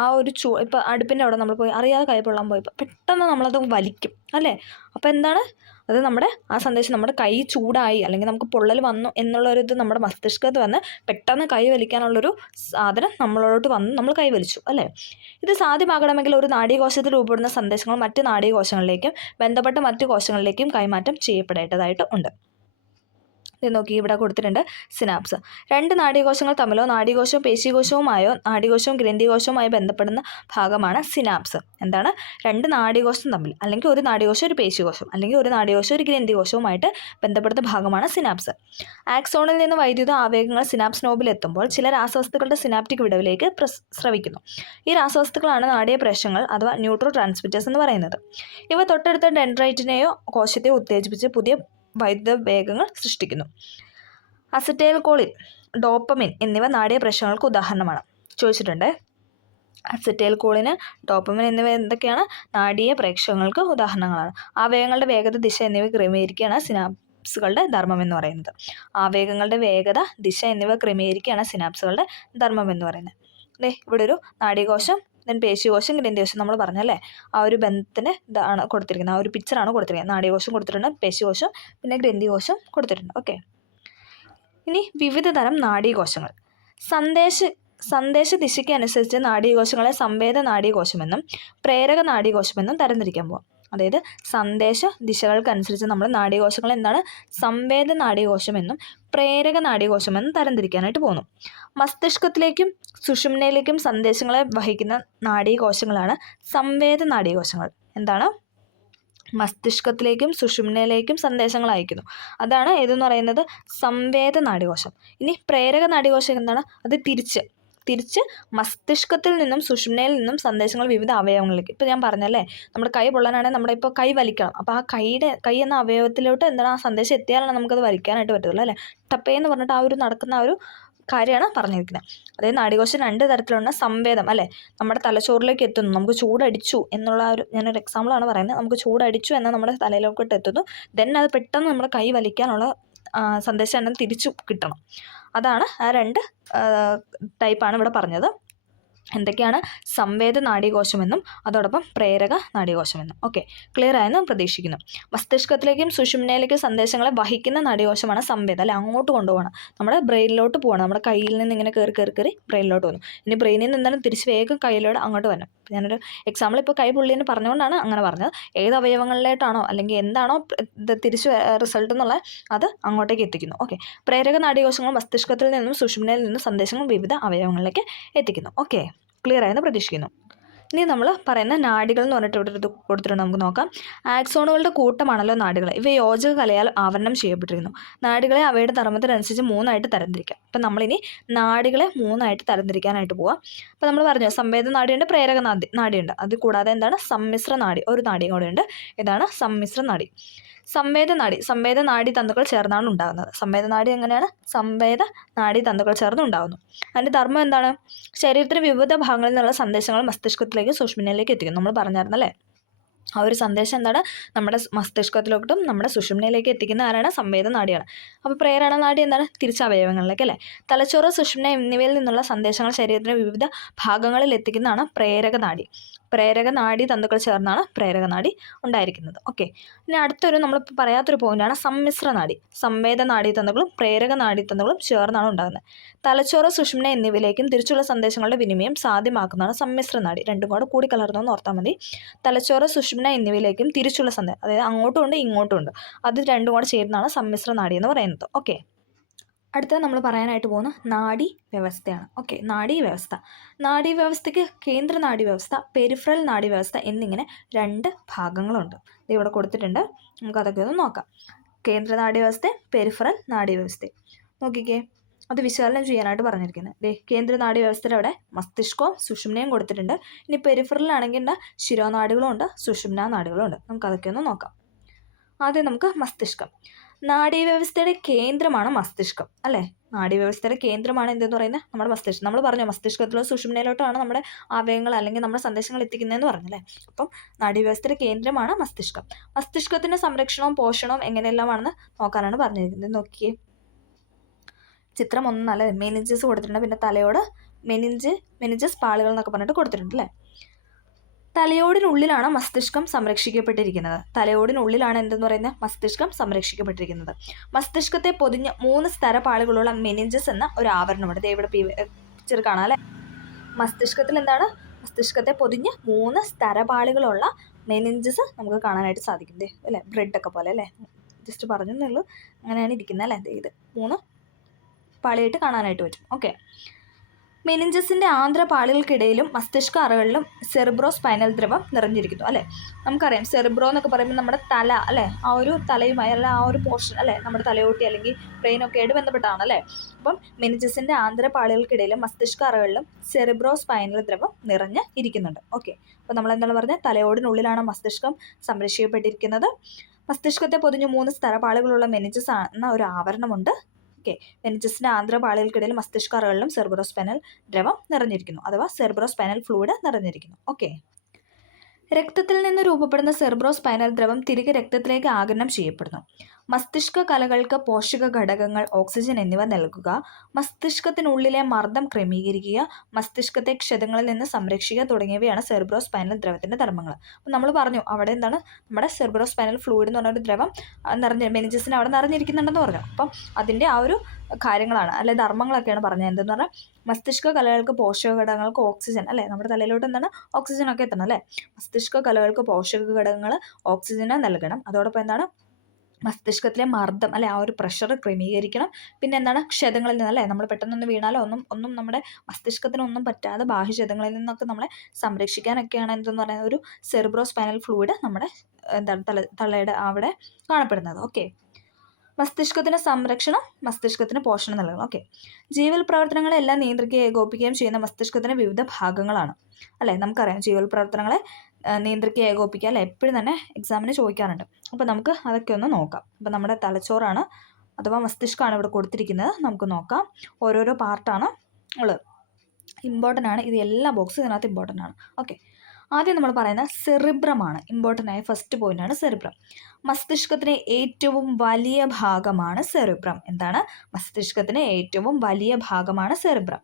ആ ഒരു ഇപ്പോൾ അടുപ്പിൻ്റെ അവിടെ നമ്മൾ പോയി അറിയാതെ കൈ പൊള്ളാൻ പോയപ്പോൾ പെട്ടെന്ന് നമ്മളത് വലിക്കും അല്ലേ. അപ്പോൾ എന്താണ് അത്, നമ്മുടെ ആ സന്ദേശം നമ്മുടെ കൈ ചൂടായി അല്ലെങ്കിൽ നമുക്ക് പൊള്ളൽ വന്നു എന്നുള്ളൊരിത് നമ്മുടെ മസ്തിഷ്കത്ത് വന്ന് പെട്ടെന്ന് കൈ വലിക്കാനുള്ളൊരു സാധനം നമ്മളോട്ട് വന്ന് നമ്മൾ കൈ വലിച്ചു അല്ലേ. ഇത് സാധ്യമാകണമെങ്കിൽ ഒരു നാഡീകോശത്തിൽ രൂപപ്പെടുന്ന സന്ദേശങ്ങൾ മറ്റ് നാഡീകോശങ്ങളിലേക്കും ബന്ധപ്പെട്ട മറ്റു കോശങ്ങളിലേക്കും കൈമാറ്റം ചെയ്യപ്പെടേണ്ടതായിട്ട് ഉണ്ട്. ഇത് നോക്കി, ഇവിടെ കൊടുത്തിട്ടുണ്ട് സിനാപ്സ്. രണ്ട് നാഡീകോശങ്ങൾ തമ്മിലോ നാഡീകോശവും പേശീകോശവുമായോ നാഡീകോശവും ഗ്രന്ഥികോശവുമായി ബന്ധപ്പെടുന്ന ഭാഗമാണ് സിനാപ്സ്. എന്താണ്, രണ്ട് നാഡീകോശം തമ്മിൽ, അല്ലെങ്കിൽ ഒരു നാഡീകോശം ഒരു പേശീകോശം, അല്ലെങ്കിൽ ഒരു നാഡീകോശം ഒരു ഗ്രന്ഥികോശവുമായിട്ട് ബന്ധപ്പെടുന്ന ഭാഗമാണ് സിനാപ്സ്. ആക്സോണിൽ നിന്ന് വൈദ്യുത ആവേഗങ്ങൾ സിനാപ്സ് നോബിൽ എത്തുമ്പോൾ ചില രാസവസ്തുക്കളുടെ സിനാപ്റ്റിക് വിടവിലേക്ക് സ്രവിക്കുന്നു. ഈ രാസവസ്തുക്കളാണ് നാഡീയ പ്രേഷങ്ങൾ അഥവാ ന്യൂട്രോ ട്രാൻസ്മിറ്റേഴ്സ് എന്ന് പറയുന്നത്. ഇവ തൊട്ടടുത്ത ഡെൻഡ്രൈറ്റിനെയോ കോശത്തെയോ ഉത്തേജിപ്പിച്ച് പുതിയ വൈദ്യുത വേഗങ്ങൾ സൃഷ്ടിക്കുന്നു. അസറ്റൈൽ കോളിൻ, ഡോപ്പമിൻ എന്നിവ നാഡീയ പ്രേഷങ്ങൾക്ക് ഉദാഹരണമാണ്. ചോദിച്ചിട്ടുണ്ട്, അസറ്റൈൽ കോളിന്, ഡോപ്പമിൻ എന്നിവ എന്തൊക്കെയാണ്, നാഡീയ പ്രേഷകങ്ങൾക്ക് ഉദാഹരണങ്ങളാണ്. ആവേഗങ്ങളുടെ വേഗത, ദിശ എന്നിവ ക്രമീകരിക്കുകയാണ് സിനാപ്സുകളുടെ ധർമ്മം എന്ന് പറയുന്നത്. ആവേഗങ്ങളുടെ വേഗത, ദിശ എന്നിവ ക്രമീകരിക്കുകയാണ് സിനാപ്സുകളുടെ ധർമ്മം എന്ന് പറയുന്നത്. ഇവിടെ ഒരു നാഡീകോശം, ദെൻ പേശീകോശം, ഗ്രന്ഥികോശം നമ്മൾ പറഞ്ഞല്ലേ, ആ ഒരു ബന്ധത്തിന് ഇതാണ് കൊടുത്തിരിക്കുന്നത്, ആ ഒരു പിക്ചറാണ് കൊടുത്തിരിക്കുന്നത്. നാഡീകോശം കൊടുത്തിട്ടുണ്ട്, പേശീകോശം, പിന്നെ ഗ്രന്ഥികോശം കൊടുത്തിട്ടുണ്ട്. ഓക്കെ, ഇനി വിവിധ തരം നാഡീകോശങ്ങൾ. സന്ദേശ ദിശയ്ക്ക് അനുസരിച്ച് നാഡീകോശങ്ങളെ സംവേദ നാഡീകോശമെന്നും പ്രേരക നാഡീകോശമെന്നും തരംതിരിക്കാൻ പോകാം. അതായത് സന്ദേശ ദിശകൾക്കനുസരിച്ച് നമ്മൾ നാഡീകോശങ്ങൾ എന്താണ്, സംവേദ നാഡീകോശമെന്നും പ്രേരക നാഡീകോശമെന്നും തരംതിരിക്കാനായിട്ട് പോകുന്നു. മസ്തിഷ്കത്തിലേക്കും സുഷുമ്നയിലേക്കും സന്ദേശങ്ങളെ വഹിക്കുന്ന നാഡീകോശങ്ങളാണ് സംവേദ നാഡീകോശങ്ങൾ. എന്താണ്, മസ്തിഷ്കത്തിലേക്കും സുഷുമ്നയിലേക്കും സന്ദേശങ്ങൾ അയക്കുന്നു. അതാണ് ഏതെന്ന് പറയുന്നത്, സംവേദ നാഡീകോശം. ഇനി പ്രേരക നാഡീകോശം എന്താണ്, അത് തിരിച്ച് മസ്തിഷ്കത്തിൽ നിന്നും സുഷുമ്നയിൽ നിന്നും സന്ദേശങ്ങൾ വിവിധ അവയവങ്ങളിലേക്ക്. ഇപ്പോൾ ഞാൻ പറഞ്ഞല്ലേ, നമ്മുടെ കൈ പൊള്ളാനാണെങ്കിൽ നമ്മുടെ ഇപ്പോൾ കൈ വലിക്കണം. അപ്പോൾ ആ കൈ എന്ന അവയവത്തിലോട്ട് എന്താണ് ആ സന്ദേശം എത്തിയാലാണ് നമുക്കത് വലിക്കാനായിട്ട് പറ്റത്തുള്ളൂ അല്ലേ. ടപ്പേന്ന് പറഞ്ഞിട്ട് ആ ഒരു നടക്കുന്ന ആ ഒരു കാര്യമാണ് പറഞ്ഞിരിക്കുന്നത്. അതായത് നാഡീകോശം രണ്ട് തരത്തിലുള്ള സംവേദം അല്ലേ, നമ്മുടെ തലച്ചോറിലേക്ക് എത്തുന്നു. നമുക്ക് ചൂടടിച്ചു എന്നുള്ള ഞാനൊരു എക്സാമ്പിളാണ് പറയുന്നത്. നമുക്ക് ചൂടടിച്ചു എന്നാൽ നമ്മുടെ തലയിലോട്ട് എത്തുന്നു. ദെൻ അത് പെട്ടെന്ന് നമ്മുടെ കൈ വലിക്കാനുള്ള സന്ദേശം തന്നെ തിരിച്ചു കിട്ടണം. അതാണ് ആ 2 ടൈപ്പാണ് ഇവിടെ പറഞ്ഞത്. എന്തൊക്കെയാണ്? സംവേദ നാഡീകോശമെന്നും അതോടൊപ്പം പ്രേരക നാഡീകോശമെന്നും. ഓക്കെ, ക്ലിയർ ആയെന്ന് പ്രതീക്ഷിക്കുന്നു. മസ്തിഷ്കത്തിലേക്കും സുഷുമ്നയിലേക്കും സന്ദേശങ്ങളെ വഹിക്കുന്ന നാഡീകോശമാണ് സംവേദ. അല്ലെ, അങ്ങോട്ട് കൊണ്ടുപോകണം, നമ്മുടെ ബ്രെയിനിലോട്ട് പോകണം. നമ്മുടെ കയ്യിൽ നിന്ന് ഇങ്ങനെ കയറി ബ്രെയിനിലോട്ട് പോകുന്നു. ഇനി ബ്രെയിനിൽ നിന്നാലും തിരിച്ച് വേഗം കയ്യിലൂടെ അങ്ങോട്ട് വരണം. ഞാനൊരു എക്സാമ്പിൾ ഇപ്പോൾ കൈ പുള്ളിന്ന് പറഞ്ഞുകൊണ്ടാണ് അങ്ങനെ പറഞ്ഞത്. ഏത് അവയവങ്ങളിലേട്ടാണോ അല്ലെങ്കിൽ എന്താണോ തിരിച്ച് റിസൾട്ട് എന്നുള്ളത് അത് അങ്ങോട്ടേക്ക് എത്തിക്കുന്നു. ഓക്കെ, പ്രേരക നാഡീകോശങ്ങൾ മസ്തിഷ്കത്തിൽ നിന്നും സുഷുമ്നയിൽ നിന്നും സന്ദേശങ്ങൾ വിവിധ അവയവങ്ങളിലേക്ക് എത്തിക്കുന്നു. ഓക്കെ, ക്ലിയർ ആയെന്ന് പ്രതീക്ഷിക്കുന്നു. ഇനി നമ്മൾ പറയുന്ന നാഡികൾ എന്ന് പറഞ്ഞിട്ട് ഇവിടെ ഇത് കൊടുത്തിട്ടുണ്ട്, നമുക്ക് നോക്കാം. ആക്സോണുകളുടെ കൂട്ടമാണല്ലോ നാഡികൾ. ഇവ യോജക കലയാൽ ആവരണം ചെയ്യപ്പെട്ടിരിക്കുന്നു. നാഡികളെ അവയുടെ ധർമ്മത്തിനനുസരിച്ച് 3ആയിട്ട് തരംതിരിക്കാം. അപ്പം നമ്മളിനി നാഡികളെ 3ആയിട്ട് തരംതിരിക്കാനായിട്ട് പോവാം. അപ്പോൾ നമ്മൾ പറഞ്ഞു സംവേദ നാഡിയുണ്ട്, പ്രേരക നാഡിയുണ്ട്. അത് കൂടാതെ എന്താണ്? സമ്മിശ്ര നാഡി, ഒരു നാഡിയും കൂടെ ഉണ്ട്. ഇതാണ് സമ്മിശ്ര നാഡി. സംവേദ നാഡി തന്തുക്കൾ ചേർന്നാണ് ഉണ്ടാകുന്നത്. സംവേദ നാഡി എങ്ങനെയാണ്? സംവേദ നാഡി തന്തുക്കൾ ചേർന്ന് ഉണ്ടാകുന്നു. അതിൻ്റെ ധർമ്മം എന്താണ്? ശരീരത്തിന് വിവിധ ഭാഗങ്ങളിൽ നിന്നുള്ള സന്ദേശങ്ങൾ മസ്തിഷ്കത്തിലേക്ക് സുഷുമ്നയിലേക്ക് എത്തിക്കുന്നു. നമ്മൾ പറഞ്ഞായിരുന്നല്ലേ, ആ ഒരു സന്ദേശം എന്താണ്? നമ്മുടെ മസ്തിഷ്കത്തിലോട്ടും നമ്മുടെ സുഷുമ്നയിലേക്ക് എത്തിക്കുന്ന ആരാണ്? സംവേദ നാഡിയാണ്. അപ്പോൾ പ്രേരണ നാഡി എന്താണ്? തിരിച്ച അവയവങ്ങളിലേക്ക് അല്ലേ. തലച്ചോറ്, സുഷുമ്ന എന്നിവയിൽ നിന്നുള്ള സന്ദേശങ്ങൾ ശരീരത്തിൻ്റെ വിവിധ ഭാഗങ്ങളിൽ എത്തിക്കുന്നതാണ് പ്രേരക നാഡി. പ്രേരക നാഡി തന്തുക്കൾ ചേർന്നാണ് പ്രേരക നാഡി ഉണ്ടായിരിക്കുന്നത്. ഓക്കെ, ഇനി അടുത്തൊരു നമ്മളിപ്പോൾ പറയാത്തൊരു പോയിന്റാണ് സമ്മിശ്ര നാഡി. സംവേദ നാഡി തന്തുക്കളും പ്രേരക നാഡി തന്തുക്കളും ചേർന്നാണ് ഉണ്ടാകുന്നത്. തലച്ചോറ്, സുഷുമ്ന എന്നിവയിലേക്കും തിരിച്ചുള്ള സന്ദേശങ്ങളുടെ വിനിമയം സാധ്യമാക്കുന്നതാണ് സമ്മിശ്ര നാഡി. രണ്ടും കൂടെ കൂടി കലർന്നെന്ന് ഓർത്താൽ മതി. തലച്ചോറ്, സുഷുമ്ന എന്നിവയിലേക്കും തിരിച്ചുള്ള സന്ദേശം, അതായത് അങ്ങോട്ടും ഉണ്ട് ഇങ്ങോട്ടും ഉണ്ട്, അത് രണ്ടും കൂടെ ചേർന്നാണ് സമ്മിശ്ര നാഡി എന്ന് പറയുന്നത്. ഓക്കെ, അടുത്തത് നമ്മൾ പറയാനായിട്ട് പോകുന്ന നാഡീ വ്യവസ്ഥയാണ്. ഓക്കെ, നാഡീ വ്യവസ്ഥ. നാഡീ വ്യവസ്ഥയ്ക്ക് കേന്ദ്ര നാഡീ വ്യവസ്ഥ, പെരിഫറൽ നാഡീ വ്യവസ്ഥ എന്നിങ്ങനെ 2 ഭാഗങ്ങളുണ്ട്. ഇത് ഇവിടെ കൊടുത്തിട്ടുണ്ട്, നമുക്കതൊക്കെ ഒന്ന് നോക്കാം. കേന്ദ്ര നാഡീ വ്യവസ്ഥയും പെരിഫറൽ നാഡീ വ്യവസ്ഥയും നോക്കിക്കേ, അത് വിശകലനം ചെയ്യാനായിട്ട് പറഞ്ഞിരിക്കുന്നത്. കേന്ദ്ര നാഡീ വ്യവസ്ഥയുടെ അവിടെ മസ്തിഷ്കവും സുഷുമ്നയും കൊടുത്തിട്ടുണ്ട്. ഇനി പെരിഫറലാണെങ്കിൽ എന്താ? ശിരോനാഡികളും ഉണ്ട്, സുഷുമ്ന നാഡികളും ഉണ്ട്. നമുക്കതൊക്കെ ഒന്ന് നോക്കാം. ആദ്യം നമുക്ക് മസ്തിഷ്കം. നാഡീവ്യവസ്ഥയുടെ കേന്ദ്രമാണ് മസ്തിഷ്കം അല്ലേ. നാഡീവ്യവസ്ഥയുടെ കേന്ദ്രമാണ് എന്തെന്ന് പറയുന്നത്? നമ്മുടെ മസ്തിഷ്കം. നമ്മൾ പറഞ്ഞു മസ്തിഷ്കത്തിലോ സുഷുമ്നയിലോട്ടാണ് നമ്മുടെ ആവയവങ്ങൾ അല്ലെങ്കിൽ നമ്മുടെ സന്ദേശങ്ങൾ എത്തിക്കുന്നതെന്ന് പറഞ്ഞല്ലേ. അപ്പം നാഡീവ്യവസ്ഥയുടെ കേന്ദ്രമാണ് മസ്തിഷ്കം. മസ്തിഷ്കത്തിൻ്റെ സംരക്ഷണവും പോഷണവും എങ്ങനെയെല്ലാമാണെന്ന് നോക്കാനാണ് പറഞ്ഞിരിക്കുന്നത്. നോക്കിയേ, ചിത്രം 1 അല്ലേ. മെനിഞ്ചസ് കൊടുത്തിട്ടുണ്ട്, പിന്നെ തലയോട് മെനിഞ്ചസ് പാളുകൾ എന്നൊക്കെ പറഞ്ഞിട്ട് കൊടുത്തിട്ടുണ്ട് അല്ലേ. തലയോടിനുള്ളിലാണ് മസ്തിഷ്കം സംരക്ഷിക്കപ്പെട്ടിരിക്കുന്നത്. തലയോടിനുള്ളിലാണ് എന്തെന്ന് പറയുന്നത്? മസ്തിഷ്കം സംരക്ഷിക്കപ്പെട്ടിരിക്കുന്നത്. മസ്തിഷ്കത്തെ പൊതിഞ്ഞ് 3 സ്തരപാളികളുള്ള മെനിഞ്ചസ് എന്ന ഒരു ആവരണമുണ്ട്. ഇവിടെ പിക്ചർ കാണാം അല്ലേ. മസ്തിഷ്കത്തിൽ എന്താണ്? മസ്തിഷ്കത്തെ പൊതിഞ്ഞ് 3 സ്തരപാളികളുള്ള മെനിഞ്ചസ് നമുക്ക് കാണാനായിട്ട് സാധിക്കും. അല്ലേ, ബ്രെഡൊക്കെ പോലെ അല്ലേ. ജസ്റ്റ് പറഞ്ഞേ ഉള്ളൂ, അങ്ങനെയാണ് ഇരിക്കുന്നത് അല്ലേ. ഇത് 3 പാളിയായിട്ട് കാണാനായിട്ട് പറ്റും. ഓക്കെ, മെനിഞ്ചസിൻ്റെ ആന്ധ്രപാളികൾക്കിടയിലും മസ്തിഷ്ക അറകളിലും സെറിബ്രോ സ്പൈനൽ ദ്രവം നിറഞ്ഞിരിക്കുന്നു അല്ലേ. നമുക്കറിയാം സെറിബ്രോ എന്നൊക്കെ പറയുമ്പോൾ നമ്മുടെ തല അല്ലേ, ആ ഒരു തലയുമായി അല്ല ആ ഒരു പോർഷൻ അല്ലേ, നമ്മുടെ തലയോട്ടി അല്ലെങ്കിൽ ബ്രെയിനൊക്കെ ആയിട്ട് ബന്ധപ്പെട്ടാണ് അല്ലേ. അപ്പം മെനിഞ്ചസിൻ്റെ ആന്ധ്രപാളികൾക്കിടയിലും മസ്തിഷ്ക അറകളിലും സെറിബ്രോ സ്പൈനൽ ദ്രവം നിറഞ്ഞ് ഇരിക്കുന്നുണ്ട്. ഓക്കെ, അപ്പോൾ നമ്മൾ എന്താണ് പറഞ്ഞത്? തലയോടിനുള്ളിലാണ് മസ്തിഷ്കം സംരക്ഷിക്കപ്പെട്ടിരിക്കുന്നത്. മസ്തിഷ്കത്തെ പൊതിഞ്ഞ് 3 സ്തരപാളികളുള്ള മെനിഞ്ചസ് എന്ന ഒരു ആവരണമുണ്ട്. ഓക്കെ, മെനിഞ്ചസിൻ്റെ ആന്ധ്രപാളികൾക്കിടയിൽ മസ്തിഷ്ക അറകളിലും സെറിബ്രോസ്പൈനൽ ദ്രവം നിറഞ്ഞിരിക്കുന്നു, അഥവാ സെറിബ്രോസ്പൈനൽ ഫ്ലൂയിഡ് നിറഞ്ഞിരിക്കുന്നു. ഓക്കെ, രക്തത്തിൽ നിന്ന് രൂപപ്പെടുന്ന സെറിബ്രോസ്പൈനൽ ദ്രവം തിരികെ രക്തത്തിലേക്ക് ആഗിരണം ചെയ്യപ്പെടുന്നു. മസ്തിഷ്ക കലകൾക്ക് പോഷക ഘടകങ്ങൾ, ഓക്സിജൻ എന്നിവ നൽകുക, മസ്തിഷ്കത്തിനുള്ളിലെ മർദ്ദം ക്രമീകരിക്കുക, മസ്തിഷ്കത്തെ ക്ഷതങ്ങളിൽ നിന്ന് സംരക്ഷിക്കുക തുടങ്ങിയവയാണ് സെറിബ്രോസ്പൈനൽ ദ്രവത്തിൻ്റെ ധർമ്മങ്ങൾ. അപ്പം നമ്മൾ പറഞ്ഞു അവിടെ എന്താണ്? നമ്മുടെ സെറിബ്രോസ്പൈനൽ ഫ്ലൂയിഡ് എന്ന് പറഞ്ഞൊരു ദ്രവം മെനിഞ്ചസിന് അവിടെ നിറഞ്ഞിരിക്കുന്നുണ്ടെന്ന് പറഞ്ഞു. അപ്പം അതിൻ്റെ ആ ഒരു കാര്യങ്ങളാണ് അല്ലെ, ധർമ്മങ്ങളൊക്കെയാണ് പറഞ്ഞത്. എന്തെന്ന് പറഞ്ഞാൽ മസ്തിഷ്ക കലകൾക്ക് പോഷക ഘടകങ്ങൾക്ക് ഓക്സിജൻ അല്ലേ, നമ്മുടെ തലയിലോട്ട് എന്താണ്? ഓക്സിജനൊക്കെ എത്തണം അല്ലേ. മസ്തിഷ്ക കലകൾക്ക് പോഷക ഘടകങ്ങൾ ഓക്സിജന് നൽകണം. അതോടൊപ്പം എന്താണ്? മസ്തിഷ്കത്തിലെ മർദ്ദം അല്ലെ, ആ ഒരു പ്രഷർ ക്രമീകരിക്കണം. പിന്നെ എന്താണ്? ക്ഷതങ്ങളിൽ നിന്ന് അല്ലേ, നമ്മൾ പെട്ടെന്നൊന്ന് വീണാലോ ഒന്നും നമ്മുടെ മസ്തിഷ്കത്തിനൊന്നും പറ്റാതെ ബാഹ്യക്ഷതങ്ങളിൽ നിന്നൊക്കെ നമ്മളെ സംരക്ഷിക്കാനൊക്കെയാണ് എന്തെന്ന് പറയുന്നത് ഒരു സെറിബ്രോസ്പൈനൽ ഫ്ലൂയിഡ് നമ്മുടെ എന്താണ് തലയുടെ അവിടെ കാണപ്പെടുന്നത്. ഓക്കെ, മസ്തിഷ്കത്തിന് സംരക്ഷണം, മസ്തിഷ്കത്തിന് പോഷണം നൽകണം. ഓക്കെ, ജീവൽ പ്രവർത്തനങ്ങളെല്ലാം നിയന്ത്രിക്കുകയും ഏകോപിക്കുകയും ചെയ്യുന്ന മസ്തിഷ്കത്തിൻ്റെ വിവിധ ഭാഗങ്ങളാണ് അല്ലേ. നമുക്കറിയാം ജീവൽ പ്രവർത്തനങ്ങളെ നിയന്ത്രിക്കുക, ഏകോപിക്കുക അല്ലേ, എപ്പോഴും തന്നെ എക്സാമിന് ചോദിക്കാറുണ്ട്. അപ്പോൾ നമുക്ക് അതൊക്കെ ഒന്ന് നോക്കാം. അപ്പോൾ നമ്മുടെ തലച്ചോറാണ് അഥവാ മസ്തിഷ്കമാണ് ഇവിടെ കൊടുത്തിരിക്കുന്നത്. നമുക്ക് നോക്കാം, ഓരോരോ പാർട്ടാണ് ഉള്ളത്. ഇമ്പോർട്ടൻ്റ് ആണ് ഇത്, എല്ലാ ബോക്സും ഇതിനകത്ത് ഇമ്പോർട്ടൻ്റ് ആണ്. ഓക്കെ, ആദ്യം നമ്മൾ പറയുന്ന സെറിബ്രമാണ്. ഇമ്പോർട്ടൻ്റ് ആയ ഫസ്റ്റ് പോയിന്റാണ് സെറിബ്രം. മസ്തിഷ്കത്തിലെ ഏറ്റവും വലിയ ഭാഗമാണ് സെറിബ്രം. എന്താണ്? മസ്തിഷ്കത്തിന് ഏറ്റവും വലിയ ഭാഗമാണ് സെറിബ്രം.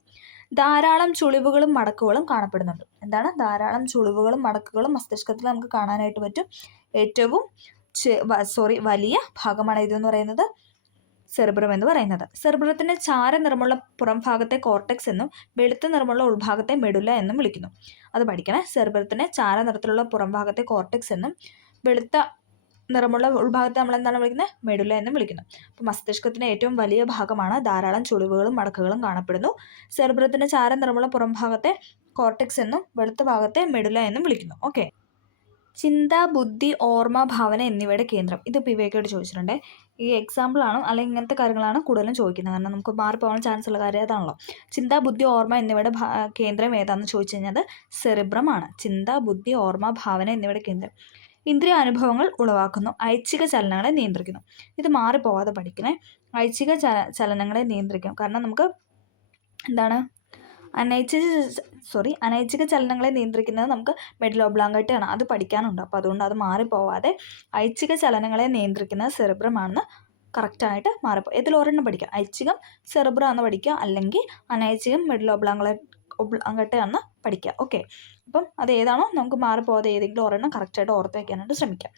ധാരാളം ചുളിവുകളും മടക്കുകളും കാണപ്പെടുന്നുണ്ട്. എന്താണ്? ധാരാളം ചുളിവുകളും മടക്കുകളും മസ്തിഷ്കത്തിൽ നമുക്ക് കാണാനായിട്ട് പറ്റും. ഏറ്റവും വലിയ ഭാഗമാണ് ഇതെന്ന് പറയുന്നത് സെറിബ്രം എന്ന് പറയുന്നത്. സെറിബ്രത്തിന്റെ ചാര നിറമുള്ള പുറം ഭാഗത്തെ കോർട്ടെക്സ് എന്നും വെളുത്ത നിറമുള്ള ഉൾഭാഗത്തെ മെഡുല എന്നും വിളിക്കുന്നു. അത് പഠിക്കണേ. സെറിബ്രത്തിന്റെ ചാര നിറത്തിലുള്ള പുറം ഭാഗത്തെ കോർട്ടെക്സ് എന്നും വെളുത്ത നിറമുള്ള ഉൾഭാഗത്തെ നമ്മൾ എന്താണ് വിളിക്കുന്നത്? മെഡുല എന്നും വിളിക്കുന്നു. അപ്പോൾ മസ്തിഷ്കത്തിന്റെ ഏറ്റവും വലിയ ഭാഗമാണ്. ധാരാളം ചുളിവുകളും മടക്കുകളും കാണപ്പെടുന്നു. സെറിബ്രത്തിന്റെ ചാര നിറമുള്ള പുറം ഭാഗത്തെ കോർട്ടെക്സ് എന്നും വെളുത്ത ഭാഗത്തെ മെഡുല എന്നും വിളിക്കുന്നു. ഓക്കെ. ചിന്ത, ബുദ്ധി, ഓർമ്മ, ഭാവന എന്നിവയുടെ കേന്ദ്രം. ഇത് പിവയ്ക്കായിട്ട് ചോദിച്ചിട്ടുണ്ട്. ഈ എക്സാമ്പിളാണ് അല്ലെങ്കിൽ ഇങ്ങനത്തെ കാര്യങ്ങളാണ് കൂടുതലും ചോദിക്കുന്നത്. കാരണം നമുക്ക് മാറിപ്പോകാൻ ചാൻസ് ഉള്ള കാര്യം അതാണല്ലോ. ചിന്ത, ബുദ്ധി, ഓർമ്മ എന്നിവയുടെ കേന്ദ്രം ഏതാണെന്ന് ചോദിച്ചു കഴിഞ്ഞാൽ സെറിബ്രമാണ്. ചിന്ത, ബുദ്ധി, ഓർമ്മ, ഭാവന എന്നിവയുടെ കേന്ദ്രം. ഇന്ദ്രിയ അനുഭവങ്ങൾ ഉളവാക്കുന്നു. ഐച്ഛിക ചലനങ്ങളെ നിയന്ത്രിക്കുന്നു. ഇത് മാറിപ്പോവാതെ പഠിക്കണേ. ഐച്ഛിക ചലനങ്ങളെ നിയന്ത്രിക്കും. കാരണം നമുക്ക് എന്താണ് അനൈച്ഛിക ചലനങ്ങളെ നിയന്ത്രിക്കുന്നത് നമുക്ക് മെഡുല ഒബ്ലാങ്കട്ടയാണ്. അത് പഠിക്കാനുണ്ട്. അപ്പോൾ അതുകൊണ്ട് അത് മാറിപ്പോവാതെ ഐച്ഛിക ചലനങ്ങളെ നിയന്ത്രിക്കുന്നത് സെറിബ്രമാണെന്ന് കറക്റ്റായിട്ട് മാറിപ്പോ. ഇതിൽ ഒരെണ്ണം പഠിക്കുക. ഐച്ഛികം സെറിബ്രം എന്ന് പഠിക്കുക, അല്ലെങ്കിൽ അനൈച്ഛികം മെഡുല ഒബ്ലാങ്കട്ടയാണെന്ന് പഠിക്കുക. ഓക്കെ. അപ്പം അത് ഏതാണോ നമുക്ക് മാറിപ്പോവാതെ ഏതെങ്കിലും ഒരെണ്ണം കറക്റ്റായിട്ട് ഓർത്ത് വയ്ക്കാനായിട്ട് ശ്രമിക്കാം.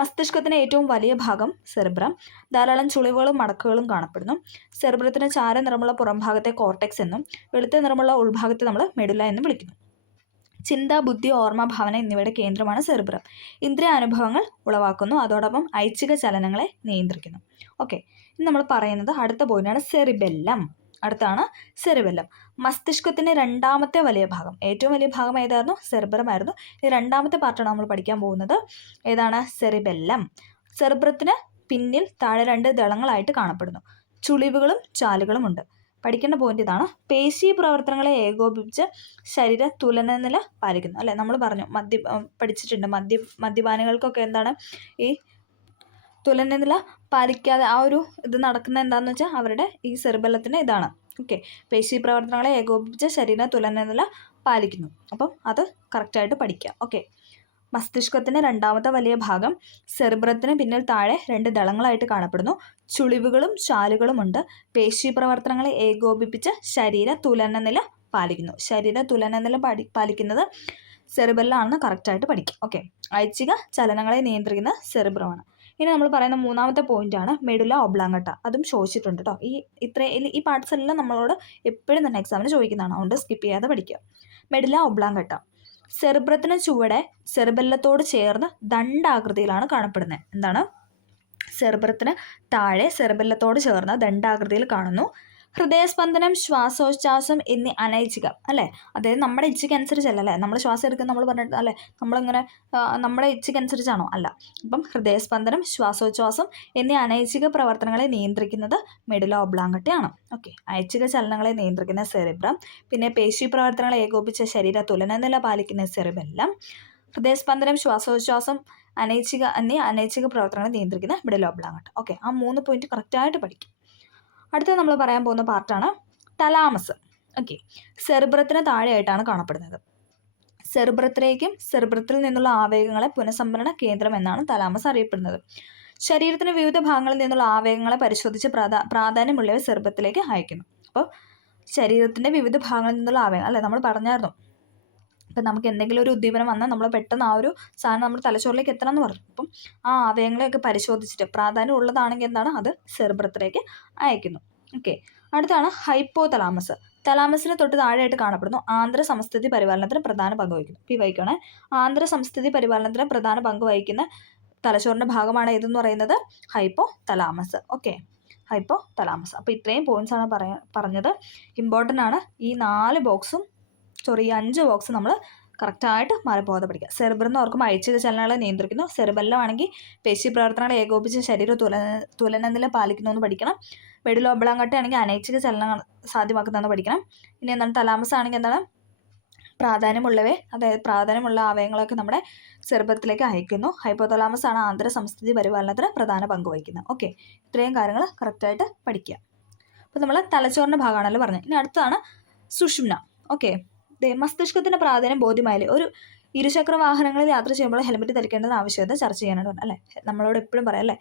മസ്തിഷ്കത്തിന് ഏറ്റവും വലിയ ഭാഗം സെറിബ്രം. ധാരാളം ചുളിവുകളും മടക്കുകളും കാണപ്പെടുന്നു. സെറിബ്രത്തിന് ചാര നിറമുള്ള പുറംഭാഗത്തെ കോർട്ടെക്സ് എന്നും വെളുത്ത നിറമുള്ള ഉൾഭാഗത്തെ നമ്മൾ മെഡുല എന്നും വിളിക്കുന്നു. ചിന്ത, ബുദ്ധി, ഓർമ്മ, ഭാവന എന്നിവയുടെ കേന്ദ്രമാണ് സെറിബ്രം. ഇന്ദ്രിയ അനുഭവങ്ങൾ ഉളവാക്കുന്നു. അതോടൊപ്പം ഐച്ഛിക ചലനങ്ങളെ നിയന്ത്രിക്കുന്നു. ഓക്കെ. ഇനി നമ്മൾ പറയുന്നത് അടുത്ത പോയിന്റാണ് സെറിബെല്ലം. അടുത്താണ് സെറിബെല്ലം. മസ്തിഷ്കത്തിന്റെ രണ്ടാമത്തെ വലിയ ഭാഗം. ഏറ്റവും വലിയ ഭാഗം ഏതായിരുന്നു? സെറിബ്രം ആയിരുന്നു. ഈ രണ്ടാമത്തെ പാർട്ടാണ് നമ്മൾ പഠിക്കാൻ പോകുന്നത്. ഏതാണ്? സെറിബെല്ലം. സെറിബ്രത്തിന് പിന്നിൽ താഴെ 2 ദളങ്ങളായിട്ട് കാണപ്പെടുന്നു. ചുളിവുകളും ചാലുകളും ഉണ്ട്. പഠിക്കേണ്ട പോയിന്റ് ഇതാണ്. പേശി പ്രവർത്തനങ്ങളെ ഏകോപിപ്പിച്ച് ശരീര തുലനനില പാലിക്കുന്നു. അല്ലെ, നമ്മൾ പറഞ്ഞു പഠിച്ചിട്ടുണ്ട്. മദ്യപാനികൾക്കൊക്കെ എന്താണ് ഈ തുലനനില പാലിക്കാതെ ആ ഒരു ഇത് നടക്കുന്നത് എന്താണെന്ന് വെച്ചാൽ അവരുടെ ഈ സെറിബെല്ലത്തിൻ്റെ ഇതാണ്. ഓക്കെ. പേശി പ്രവർത്തനങ്ങളെ ഏകോപിപ്പിച്ച് ശരീര തുലനനില പാലിക്കുന്നു. അപ്പം അത് കറക്റ്റായിട്ട് പഠിക്കുക. ഓക്കെ. മസ്തിഷ്കത്തിൻ്റെ രണ്ടാമത്തെ വലിയ ഭാഗം. സെറിബ്രത്തിന് പിന്നിൽ താഴെ 2 ദളങ്ങളായിട്ട് കാണപ്പെടുന്നു. ചുളിവുകളും ചാലുകളും ഉണ്ട്. പേശി പ്രവർത്തനങ്ങളെ ഏകോപിപ്പിച്ച് ശരീര തുലനനില പാലിക്കുന്നു. ശരീര തുലനനില പാലിക്കുന്നത് സെറിബെല്ലാണെന്ന് കറക്റ്റായിട്ട് പഠിക്കും. ഓക്കെ. ഐച്ഛിക ചലനങ്ങളെ നിയന്ത്രിക്കുന്ന സെറിബ്രമാണ്. ഇനി നമ്മൾ പറയുന്ന മൂന്നാമത്തെ പോയിന്റാണ് മെഡുല ഒബ്ലാങ്കട്ട. അതും ചോദിച്ചിട്ടുണ്ട് കേട്ടോ. ഈ പാർട്സ് എല്ലാം നമ്മളോട് എപ്പോഴും തന്നെ എക്സാമിന് ചോദിക്കുന്നതാണ്. അതുകൊണ്ട് സ്കിപ്പ് ചെയ്യാതെ പഠിക്കുക. മെഡുല ഒബ്ലാങ്കട്ട സെറിബ്രത്തിന് ചുവടെ സെറിബെല്ലത്തോട് ചേർന്ന് ദണ്ഡാകൃതിയിലാണ് കാണപ്പെടുന്നത്. എന്താണ്? സെറിബ്രത്തിന് താഴെ സെറിബെല്ലത്തോട് ചേർന്ന് ദണ്ഡാകൃതിയിൽ കാണുന്നു. ഹൃദയസ്പന്ദനം, ശ്വാസോച്ഛ്വാസം എന്നീ അനൈച്ഛികം. അല്ലേ? അതായത് നമ്മുടെ ഇച്ഛയ്ക്കനുസരിച്ചല്ല. അല്ലേ? നമ്മൾ ശ്വാസം എടുക്കുന്ന നമ്മൾ പറഞ്ഞിട്ട് അല്ലേ നമ്മളിങ്ങനെ നമ്മുടെ ഇച്ഛയ്ക്കനുസരിച്ചാണോ? അല്ല. അപ്പം ഹൃദയസ്പന്ദനം, ശ്വാസോച്ഛ്വാസം എന്നീ അനൈച്ഛിക പ്രവർത്തനങ്ങളെ നിയന്ത്രിക്കുന്നത് മെഡുല ഒബ്ലാങ്കട്ടയാണ്. ഓക്കെ. ഐച്ഛിക ചലനങ്ങളെ നിയന്ത്രിക്കുന്ന സെറിബ്രം. പിന്നെ പേശി പ്രവർത്തനങ്ങളെ ഏകോപിച്ച ശരീര തുലനനില പാലിക്കുന്ന സെറിബെല്ലം. ഹൃദയസ്പന്ദനം, ശ്വാസോച്ഛ്വാസം എന്നീ അനൈച്ഛിക പ്രവർത്തനങ്ങളെ നിയന്ത്രിക്കുന്ന മെഡുല ഒബ്ലാങ്കട്ട. ഓക്കെ. ആ 3 പോയിന്റ് കറക്റ്റായിട്ട് പഠിക്കും. അടുത്തത് നമ്മൾ പറയാൻ പോകുന്ന പാർട്ടാണ് തലാമസ്. ഓക്കെ. സെറിബ്രത്തിന് താഴെയായിട്ടാണ് കാണപ്പെടുന്നത്. സെറിബ്രത്തിൽ നിന്നുള്ള ആവേഗങ്ങളെ പുനഃസംഭരണ കേന്ദ്രം എന്നാണ് തലാമസ് അറിയപ്പെടുന്നത്. ശരീരത്തിന് വിവിധ ഭാഗങ്ങളിൽ നിന്നുള്ള ആവേഗങ്ങളെ പരിശോധിച്ച് പ്രാധാന്യമുള്ളവ സെറിബ്രത്തിലേക്ക് അയക്കുന്നു. അപ്പോൾ ശരീരത്തിൻ്റെ വിവിധ ഭാഗങ്ങളിൽ നിന്നുള്ള ആവേഗം അല്ലേ നമ്മൾ പറഞ്ഞായിരുന്നു. ഇപ്പം നമുക്ക് എന്തെങ്കിലും ഒരു ഉദ്ദീപനം വന്നാൽ നമ്മൾ പെട്ടെന്ന് ആ ഒരു സാധനം നമ്മുടെ തലച്ചോറിലേക്ക് എത്തണം എന്ന് പറഞ്ഞു. അപ്പം ആ ആവേഗങ്ങളെയൊക്കെ പരിശോധിച്ചിട്ട് പ്രാധാന്യം ഉള്ളതാണെങ്കിൽ എന്താണ് അത് സെറിബ്രത്തിലേക്ക് അയക്കുന്നു. ഓക്കെ. അടുത്താണ് ഹൈപ്പോ തലാമസ്. തലാമസിന് തൊട്ട് താഴെയായിട്ട് കാണപ്പെടുന്നു. ആന്തര സമസ്ഥിതി പരിപാലനത്തിന് പ്രധാന പങ്ക് വഹിക്കുന്നു. വഹിക്കുകയാണ്. ആന്തര സമസ്ഥിതി പരിപാലനത്തിന് പ്രധാന പങ്ക് വഹിക്കുന്ന തലച്ചോറിൻ്റെ ഭാഗമാണ് ഏതെന്ന് പറയുന്നത് hypo thalamus. Okay. Hypo thalamus. അപ്പോൾ ഇത്രയും പോയിന്റ്സ് ആണ് പറഞ്ഞത്. ഇമ്പോർട്ടൻ്റ് ആണ്. ഈ 5 ബോക്സ് നമ്മൾ കറക്റ്റായിട്ട് മാറിപ്പോകാതെ പഠിക്കുക. സെറിബ്രം എന്ന് ഓർക്കുമ്പോൾ ഐച്ഛിക ചലനങ്ങളെ നിയന്ത്രിക്കുന്നു. സെറിബെല്ലം ആണെങ്കിൽ പേശി പ്രവർത്തനങ്ങളെ ഏകോപിച്ച് ശരീര തുലനനില പാലിക്കുന്നു എന്ന് പഠിക്കണം. മെഡുല ഒബ്ലാങ്കട്ട ആണെങ്കിൽ അനൈച്ഛിക ചലനങ്ങൾ സാധ്യമാക്കുന്നതെന്ന് പഠിക്കണം. ഇനി എന്താണ് തലാമസ് ആണെങ്കിൽ എന്താണ് അതായത് പ്രാധാന്യമുള്ള ആവയവങ്ങളൊക്കെ നമ്മുടെ സെറിബ്രത്തിലേക്ക് അയക്കുന്നു. ഹൈപ്പോതലാമസ് ആണ് ആന്തര സംസ്ഥിതി പരിപാലനത്തിന് പ്രധാന പങ്ക് വഹിക്കുന്നത്. ഓക്കെ. ഇത്രയും കാര്യങ്ങൾ കറക്റ്റായിട്ട് പഠിക്കുക. അപ്പോൾ നമ്മൾ തലച്ചോറിൻ്റെ ഭാഗമാണല്ലോ പറഞ്ഞത്. ഇനി അടുത്താണ് സുഷുമ്ന. ഓക്കെ. മസ്തിഷ്കത്തിൻ്റെ പ്രാധാന്യം ബോധ്യമായാലേ ഇരുചക്ര വാഹനങ്ങളിൽ യാത്ര ചെയ്യുമ്പോൾ ഹെൽമെറ്റ് ധരിക്കേണ്ടത് ആവശ്യകത ചർച്ച ചെയ്യാനായിട്ട് പറഞ്ഞു അല്ലേ. നമ്മളോട് എപ്പോഴും പറയാം അല്ലേ,